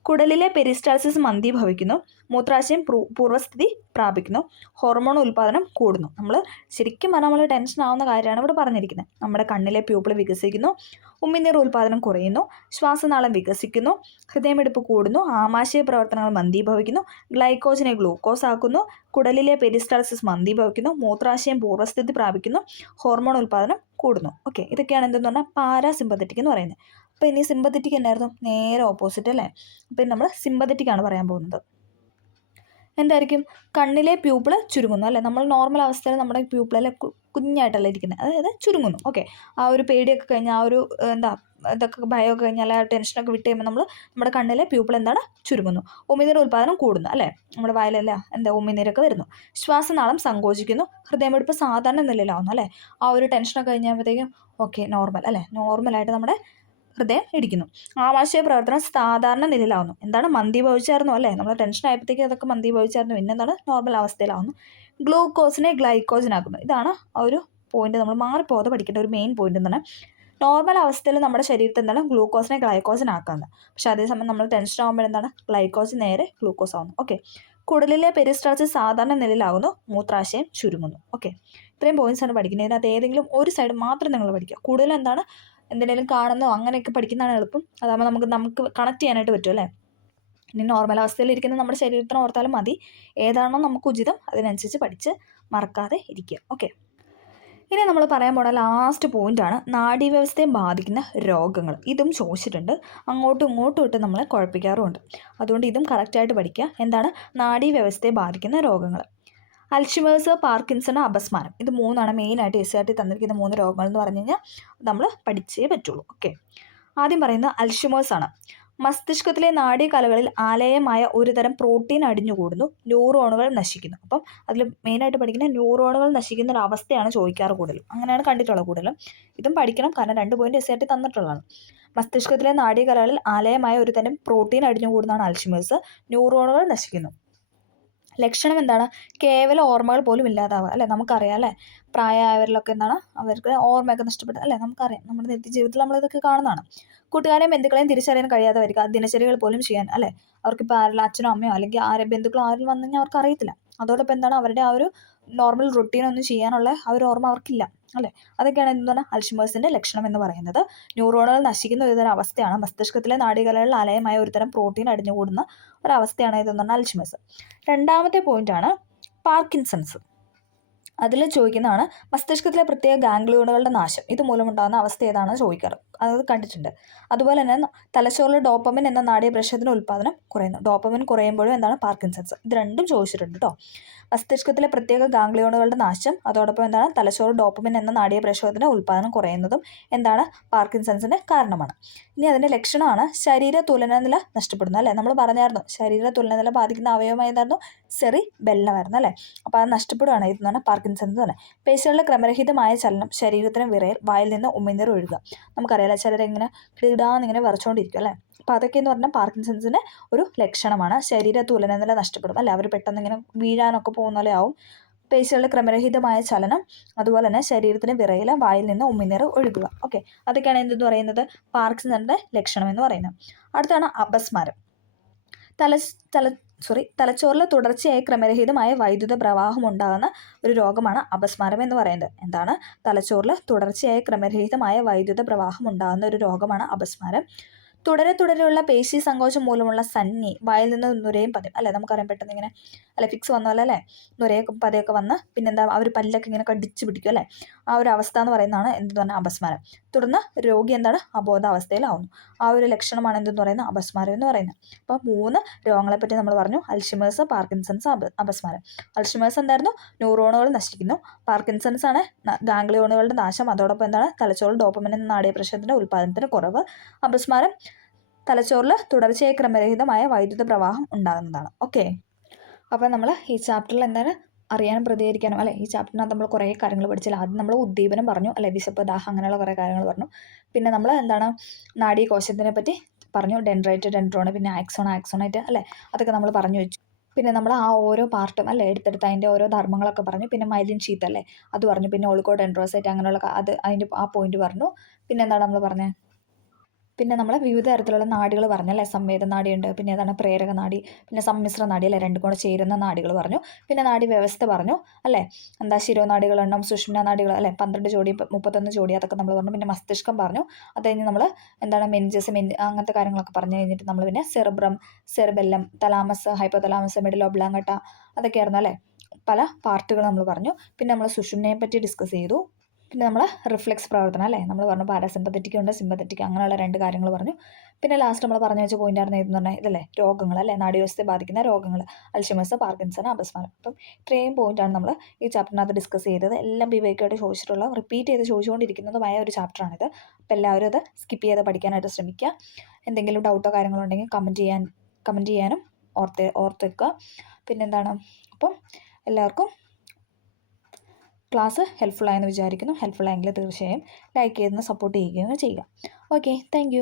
കുടലിലെ പെരിസ്റ്റാൾസിസ് മന്ദീഭവിക്കുന്നു. മൂത്രാശയം പൂർവ്വസ്ഥിതി പ്രാപിക്കുന്നു. ഹോർമോൺ ഉൽപ്പാദനം കൂടുന്നു. നമ്മൾ ശരിക്കും പറഞ്ഞാൽ നമ്മൾ ടെൻഷൻ ആവുന്ന കാര്യമാണ് ഇവിടെ പറഞ്ഞിരിക്കുന്നത്. നമ്മുടെ കണ്ണിലെ പ്യൂപ്പിൾ വികസിക്കുന്നു. ഉമിനീർ ഉൽപ്പാദനം കുറയുന്നു. ശ്വാസനാളം വികസിക്കുന്നു. ഹൃദയമിടിപ്പ് കൂടുന്നു. ആമാശയ പ്രവർത്തനങ്ങൾ മന്ദീഭവിക്കുന്നു. ഗ്ലൈക്കോജനെ ഗ്ലൂക്കോസ് ആക്കുന്നു. കുടലിലെ പെരിസ്റ്റാൾസിസ് മന്ദീഭവിക്കുന്നു. മൂത്രാശയം പൂർവ്വസ്ഥിതി പ്രാപിക്കുന്നു. ഹോർമോൺ ഉൽപ്പാദനം കൂടുന്നു. ഓക്കെ, ഇതൊക്കെയാണ് എന്തെന്ന് പറഞ്ഞാൽ പാരാസിമ്പത്തറ്റിക് എന്ന് പറയുന്നത്. അപ്പോൾ ഇനി സിമ്പത്തറ്റിക് എന്നായിരുന്നു, നേരെ ഓപ്പോസിറ്റ് അല്ലേ. അപ്പം നമ്മൾ സിമ്പത്തറ്റിക് ആണ് പറയാൻ പോകുന്നത്. എന്തായിരിക്കും, കണ്ണിലെ പ്യൂപ്പിൾ ചുരുങ്ങുന്നു അല്ലേ. നമ്മൾ നോർമൽ അവസ്ഥയിൽ നമ്മുടെ പ്യൂപ്പിളെല്ലാം കുഞ്ഞായിട്ടല്ല ഇരിക്കുന്നത്, അതായത് ചുരുങ്ങുന്നു. ഓക്കെ, ആ ഒരു പേടിയൊക്കെ കഴിഞ്ഞാൽ ആ ഒരു ഇതൊക്കെ ഭയമൊക്കെ കഴിഞ്ഞാൽ ആ ടെൻഷനൊക്കെ വിട്ട് കഴിയുമ്പോൾ നമ്മുടെ കണ്ണിലെ പ്യൂപ്പിൾ എന്താണ് ചുരുങ്ങുന്നു. ഉമിനീർ ഉൽപ്പാദനം കൂടുന്നു അല്ലേ, നമ്മുടെ വായിലല്ല ഉമിനീരൊക്കെ വരുന്നു. ശ്വാസനാളം സങ്കോചിക്കുന്നു. ഹൃദയമിടിപ്പ് സാധാരണ നിലയിലാവുന്നു അല്ലേ. ആ ഒരു ടെൻഷനൊക്കെ കഴിഞ്ഞപ്പോഴത്തേക്കും ഓക്കെ നോർമൽ അല്ലേ, നോർമലായിട്ട് നമ്മുടെ ഹൃദയം ഇടിക്കുന്നു. ആമാശയ പ്രവർത്തനം സാധാരണ നിലയിലാവുന്നു. എന്താണ് മന്ദീഭവിച്ചായിരുന്നു അല്ലേ, നമ്മൾ ടെൻഷൻ ആയപ്പോഴത്തേക്ക് അതൊക്കെ മന്ദീഭവിച്ചായിരുന്നു. പിന്നെ എന്താണ് നോർമൽ അവസ്ഥയിലാവുന്നു. ഗ്ലൂക്കോസിനെ ഗ്ലൈക്കോജനാക്കുന്നു. ഇതാണ് ആ ഒരു പോയിന്റ് നമ്മൾ മാറിപ്പോകാതെ പഠിക്കേണ്ട ഒരു മെയിൻ പോയിന്റ് എന്താണ്. നോർമൽ അവസ്ഥയിൽ നമ്മുടെ ശരീരത്തിൽ എന്താണ് ഗ്ലൂക്കോസിനെ ഗ്ലൈക്കോജനാക്കുന്നത്. പക്ഷേ അതേസമയം നമ്മൾ ടെൻഷൻ ആകുമ്പോൾ എന്താണ് ഗ്ലൈക്കോജൻ നേരെ ഗ്ലൂക്കോസ് ആവുന്നു. ഓക്കെ, കുടലിലെ പെരിസ്റ്റാൾസിസ് സാധാരണ നിലയിലാകുന്നു. മൂത്രാശയം ചുരുങ്ങുന്നു. ഓക്കെ, ഇത്രയും പോയിന്റ്സ് ആണ് പഠിക്കുന്നത്. ഇതിനകത്ത് ഏതെങ്കിലും ഒരു സൈഡ് മാത്രം നിങ്ങൾ പഠിക്കുക. കൂടുതൽ എന്താണ് എന്തിനേലും കാണുന്നോ അങ്ങനെയൊക്കെ പഠിക്കുന്നതാണ് എളുപ്പം. അതാകുമ്പോൾ നമുക്ക് കണക്ട് ചെയ്യാനായിട്ട് പറ്റും അല്ലേ. ഇനി നോർമൽ അവസ്ഥയിലിരിക്കുന്ന നമ്മുടെ ശരീരത്തിനെ ഓർത്താലും മതി. ഏതാണോ നമുക്ക് ഉചിതം അതിനനുസരിച്ച് പഠിച്ച് മറക്കാതെ ഇരിക്കുക. ഓക്കെ, ഇനി നമ്മൾ പറയാൻ പോണ ലാസ്റ്റ് പോയിൻ്റാണ് നാഡീവ്യവസ്ഥയെ ബാധിക്കുന്ന രോഗങ്ങൾ. ഇതും ചോദിച്ചിട്ടുണ്ട്, അങ്ങോട്ടും ഇങ്ങോട്ടും ഇട്ട് നമ്മളെ കുഴപ്പിക്കാറുമുണ്ട്. അതുകൊണ്ട് ഇതും കറക്റ്റായിട്ട് പഠിക്കുക. എന്താണ് നാഡീവ്യവസ്ഥയെ ബാധിക്കുന്ന രോഗങ്ങൾ? അൽഷിമേഴ്സ്, പാർക്കിൻസൺ, അപസ്മാരം. ഇത് മൂന്നാണ് മെയിനായിട്ട് എസ് തന്നിരിക്കുന്ന 3 രോഗങ്ങൾ എന്ന് പറഞ്ഞു കഴിഞ്ഞാൽ നമ്മൾ പഠിച്ചേ പറ്റുള്ളൂ. ഓക്കെ, ആദ്യം പറയുന്നത് അൽഷിമേഴ്സ് ആണ്. മസ്തിഷ്കത്തിലെ നാഡീകലകളിൽ ആലയമായ ഒരു തരം പ്രോട്ടീൻ അടിഞ്ഞുകൂടുന്നു, ന്യൂറോണുകൾ നശിക്കുന്നു. അപ്പം അതിൽ മെയിനായിട്ട് പഠിക്കുന്ന ന്യൂറോണുകൾ നശിക്കുന്ന ഒരു അവസ്ഥയാണ് ചോദിക്കാറ് കൂടുതലും. അങ്ങനെയാണ് കണ്ടിട്ടുള്ളത് കൂടുതലും. ഇതും പഠിക്കണം, കാരണം 2 പോയിന്റ് എസ് തന്നിട്ടുള്ളതാണ്. മസ്തിഷ്കത്തിലെ നാഡീകലകളിൽ ആലയമായ ഒരു തരം പ്രോട്ടീൻ അടിഞ്ഞുകൂടുന്നതാണ് അൽഷിമേഴ്സ്, ന്യൂറോണുകൾ നശിക്കുന്നു. ലക്ഷണം എന്താണ്? കേവല ഓർമ്മകൾ പോലും ഇല്ലാതാവുക അല്ലേ. നമുക്കറിയാം അല്ലേ, പ്രായമായവരിലൊക്കെ എന്താണ് അവർക്ക് ഓർമ്മയൊക്കെ നഷ്ടപ്പെടുക അല്ലേ. നമുക്കറിയാം, നമ്മുടെ നിത്യജീവിതത്തിൽ നമ്മളിതൊക്കെ കാണുന്നതാണ്. കൂട്ടുകാരെയും ബന്ധുക്കളെയും തിരിച്ചറിയാൻ കഴിയാതെ വരിക, ദിനചര്യകൾ പോലും ചെയ്യാൻ അല്ലേ. അവർക്കിപ്പോൾ ആരെങ്കിലും അച്ഛനോ അമ്മയോ അല്ലെങ്കിൽ ബന്ധുക്കളോ ആരും വന്നു കഴിഞ്ഞാൽ അവർക്ക് അറിയത്തില്ല. അതോടൊപ്പം എന്താണ് അവരുടെ ആ ഒരു നോർമൽ റുട്ടീനൊന്നും ചെയ്യാനുള്ള ആ ഒരു ഓർമ്മ അവർക്കില്ല അല്ലേ. അതൊക്കെയാണ് എന്താണ് അൽഷിമേഴ്സിൻ്റെ ലക്ഷണം എന്ന് പറയുന്നത്. ന്യൂറോണുകൾ നശിക്കുന്ന ഒരുതരം അവസ്ഥയാണ്. മസ്തിഷ്കത്തിലെ നാഡീകലകളിൽ ആലയമായ ഒരുതരം പ്രോട്ടീൻ അടിഞ്ഞുകൂടുന്ന ഒരവസ്ഥയാണ് ഇതെന്ന് പറഞ്ഞാൽ അൽഷിമേഴ്സ്. രണ്ടാമത്തെ പോയിന്റാണ് പാർക്കിൻസൺസ്. അതിൽ ചോദിക്കുന്നതാണ് മസ്തിഷ്കത്തിലെ പ്രത്യേക ഗാംഗ്ലിയോണുകളുടെ നാശം. ഇത് മൂലമുണ്ടാകുന്ന അവസ്ഥ ഏതാണെന്ന് ചോദിക്കാറ്, അത് കണ്ടിട്ടുണ്ട്. അതുപോലെ തന്നെ തലച്ചോറിലെ ഡോപ്പമിൻ എന്ന നാഡീപ്രക്ഷത്തിൻ്റെ ഉൽപ്പാദനം കുറയുന്നു. ഡോപ്പമിൻ കുറയുമ്പോഴും എന്താണ് പാർക്കിൻസൺസ്. ഇത് രണ്ടും ചോദിച്ചിട്ടുണ്ട് കേട്ടോ. മസ്തിഷ്കത്തിലെ പ്രത്യേക ഗാംഗ്ലിയോണുകളുടെ നാശം, അതോടൊപ്പം എന്താണ് തലച്ചോറ് ഡോപ്പമിൻ എന്ന നാഡീപ്രക്ഷത്തിൻ്റെ ഉൽപ്പാദനം കുറയുന്നതും എന്താണ് പാർക്കിൻസൺസിന് കാരണമാണ്. ഇനി അതിൻ്റെ ലക്ഷണമാണ് ശരീര തുലനനില നഷ്ടപ്പെടുന്നു അല്ലേ. നമ്മൾ പറഞ്ഞായിരുന്നു ശരീര തുലനനില ബാധിക്കുന്ന അവയവം ഏതായിരുന്നു? സെറി ബെല്ലമായിരുന്നു അല്ലേ. അപ്പോൾ അത് നഷ്ടപ്പെടുകയാണ് ഇതെന്നാണ് പാർക്കിൻസൺസ് തന്നെ. പേശികളുടെ ക്രമരഹിതമായ ചലനം, ശരീരത്തിന് വിറയൽ, വായിൽ നിന്ന് ഉമിനീർ ഒഴുകുക. നമുക്കറിയാലോ ചിലർ ഇങ്ങനെ കിടാന്നിങ്ങനെ വിറച്ചുകൊണ്ടിരിക്കും അല്ലേ. അപ്പോൾ അതൊക്കെ എന്ന് പറഞ്ഞാൽ പാർക്കിൻസൺസിൻ്റെ ഒരു ലക്ഷണമാണ്. ശരീര തുലനനില നഷ്ടപ്പെടും അല്ലേ. അവർ പെട്ടെന്ന് ഇങ്ങനെ വീഴാനൊക്കെ പോകുന്ന പോലെ ആവും. പേശികളുടെ ക്രമരഹിതമായ ചലനം, അതുപോലെ തന്നെ ശരീരത്തിന് വിറയൽ, വായിൽ നിന്ന് ഉമിനീർ ഒഴുകുക. ഓക്കെ, അതൊക്കെയാണ് എന്തെന്ന് പറയുന്നത് പാർക്കിൻസൺസിൻ്റെ ലക്ഷണം എന്ന് പറയുന്നത്. അടുത്താണ് അപസ്മാരം. തലച്ചോറിൽ തുടർച്ചയായി ക്രമരഹിതമായ വൈദ്യുത പ്രവാഹം ഉണ്ടാകുന്ന ഒരു രോഗമാണ് അപസ്മാരം എന്ന് പറയുന്നത്. എന്താണ്? തലച്ചോറിൽ തുടർച്ചയായി ക്രമരഹിതമായ വൈദ്യുത പ്രവാഹം ഉണ്ടാകുന്ന ഒരു രോഗമാണ് അപസ്മാരം. തുടരെയുള്ള പേശി സങ്കോചം മൂലമുള്ള സന്നി, വായിൽ നിന്ന് നുരയും പതയും അല്ലേ. നമുക്കറിയാം പെട്ടെന്ന് ഇങ്ങനെ അല്ലെ ഫിക്സ് വന്ന പോലെ അല്ലേ, നുരയൊക്കെ പതയൊക്കെ വന്ന് പിന്നെന്താ അവർ പല്ലൊക്കെ ഇങ്ങനെ കടിച്ചു പിടിക്കും അല്ലേ. ആ ഒരു അവസ്ഥ എന്ന് പറയുന്നതാണ് എന്തെന്ന് പറഞ്ഞാൽ അപസ്മാരം. തുടർന്ന് രോഗി എന്താണ് അബോധാവസ്ഥയിലാവുന്നു. ആ ഒരു ലക്ഷണമാണ് എന്തെന്ന് പറയുന്നത് അപസ്മാരം എന്ന് പറയുന്നത്. അപ്പോൾ 3 രോഗങ്ങളെപ്പറ്റി നമ്മൾ പറഞ്ഞു. അൽഷിമേഴ്സ്, പാർക്കിൻസൺസ്, അപസ്മാരം. അൽഷിമേഴ്സ് എന്തായിരുന്നു? ന്യൂറോണുകൾ നശിക്കുന്നു. പാർക്കിൻസൺസ് ആണ് ഗാംഗ്ലിയോണുകളുടെ നാശം, അതോടൊപ്പം എന്താണ് തലച്ചോറിൽ ഡോപ്പമിൻ എന്ന നാഡീപ്രക്ഷത്തിൻ്റെ ഉൽപ്പാദനത്തിന് കുറവ്. അപസ്മാരം തലച്ചോറിൽ തുടർച്ചയായി ക്രമരഹിതമായ വൈദ്യുത പ്രവാഹം ഉണ്ടാകുന്നതാണ്. ഓക്കെ, അപ്പോൾ നമ്മൾ ഈ ചാപ്റ്ററിൽ എന്താണ് അറിയാനും പ്രതികരിക്കാനും അല്ലെ. ഈ ചാപ്റ്ററിനകത്ത് നമ്മൾ കുറേ കാര്യങ്ങൾ പഠിച്ചില്ല. ആദ്യം നമ്മൾ ഉദ്ദീപനം പറഞ്ഞു അല്ലെ, വിശപ്പ്, ദാഹം, അങ്ങനെയുള്ള കുറേ കാര്യങ്ങൾ പറഞ്ഞു. പിന്നെ നമ്മൾ എന്താണ് നാഡീകോശത്തിനെ പറ്റി പറഞ്ഞു, ഡെൻഡ്രൈറ്റ്, ഡെൻഡ്രോണ്, പിന്നെ ആക്സോണൈറ്റ് അല്ലേ, അതൊക്കെ നമ്മൾ പറഞ്ഞു വെച്ചു. പിന്നെ നമ്മൾ ആ ഓരോ പാർട്ടും അല്ലേ എടുത്തെടുത്ത് അതിൻ്റെ ഓരോ ധർമ്മങ്ങളൊക്കെ പറഞ്ഞു. പിന്നെ മൈലിൻ ഷീത്ത് അല്ലേ അത് പറഞ്ഞു. പിന്നെ ഒളിഗോ ഡെൻഡ്രോസൈറ്റ് അങ്ങനെയുള്ള അതിൻ്റെ ആ പോയിന്റ് പറഞ്ഞു. പിന്നെ എന്താണ് നമ്മൾ പറഞ്ഞത്? പിന്നെ നമ്മൾ വിവിധ തരത്തിലുള്ള നാഡികൾ പറഞ്ഞല്ലേ. സംവേദ നാഡിയുണ്ട്, പിന്നെ ഏതാണ് പ്രേരക നാഡി, പിന്നെ സമ്മിശ്ര നാഡി അല്ലേ, രണ്ടും കൂടെ ചേരുന്ന നാഡികൾ പറഞ്ഞു. പിന്നെ നാഡി വ്യവസ്ഥ പറഞ്ഞു അല്ലേ. എന്താ ശിരോനാഡികളുണ്ടാവും, സുഷുമ്ന നാഡികൾ അല്ലേ, 12 ജോഡി 31 ജോഡി, അതൊക്കെ നമ്മൾ പറഞ്ഞു. പിന്നെ മസ്തിഷ്കം പറഞ്ഞു. അത് കഴിഞ്ഞ് നമ്മൾ എന്താണ് മെനിഞ്ചസ് അങ്ങനത്തെ കാര്യങ്ങളൊക്കെ പറഞ്ഞു കഴിഞ്ഞിട്ട് നമ്മൾ പിന്നെ cerebrum, cerebellum, thalamus, hypothalamus, middle oblongata, അതൊക്കെയായിരുന്നു അല്ലേ. പല പാർട്ടുകൾ നമ്മൾ പറഞ്ഞു. പിന്നെ നമ്മൾ സുഷുമ്നയെ പറ്റി ഡിസ്കസ് ചെയ്തു. പിന്നെ നമ്മൾ റിഫ്ലെക്സ് പ്രവർത്തനം അല്ലേ നമ്മൾ പറഞ്ഞു. പാരാസിമ്പത്തറ്റിക് ഉണ്ട്, സിമ്പത്തറ്റിക്, അങ്ങനെയുള്ള 2 കാര്യങ്ങൾ പറഞ്ഞു. പിന്നെ ലാസ്റ്റ് നമ്മൾ പറഞ്ഞു വെച്ച പോയിന്റ് ആയിരുന്നു ഇതെന്ന് പറഞ്ഞാൽ ഇതല്ലേ രോഗങ്ങൾ അല്ലേ, നാഡീവ്യവസ്ഥയെ ബാധിക്കുന്ന രോഗങ്ങൾ, അൽഷിമേഴ്സ്, പാർക്കിൻസൺ, അപസ്മാരം. അപ്പം ഇത്രയും പോയിന്റാണ് നമ്മൾ ഈ ചാപ്റ്ററിനകത്ത് ഡിസ്കസ് ചെയ്തത്. എല്ലാം വിവേകമായിട്ട് ചോദിച്ചിട്ടുള്ള, റിപ്പീറ്റ് ചെയ്ത് ചോദിച്ചുകൊണ്ടിരിക്കുന്നതുമായ ഒരു ചാപ്റ്ററാണിത്. അപ്പോൾ എല്ലാവരും അത് സ്കിപ്പ് ചെയ്ത് പഠിക്കാനായിട്ട് ശ്രമിക്കുക. എന്തെങ്കിലും ഡൗട്ടോ കാര്യങ്ങളോ ഉണ്ടെങ്കിൽ കമൻറ്റ് ചെയ്യാനും ഓർത്ത് വെക്കുക. പിന്നെന്താണ്, അപ്പം എല്ലാവർക്കും ക്ലാസ് ഹെൽപ്ഫുള്ളായെന്ന് വിചാരിക്കുന്നു. ഹെൽപ്ഫുള്ളായെങ്കിൽ തീർച്ചയായും ലൈക്ക് ചെയ്ത് സപ്പോർട്ട് ചെയ്യുകയും ചെയ്യുക. Okay, thank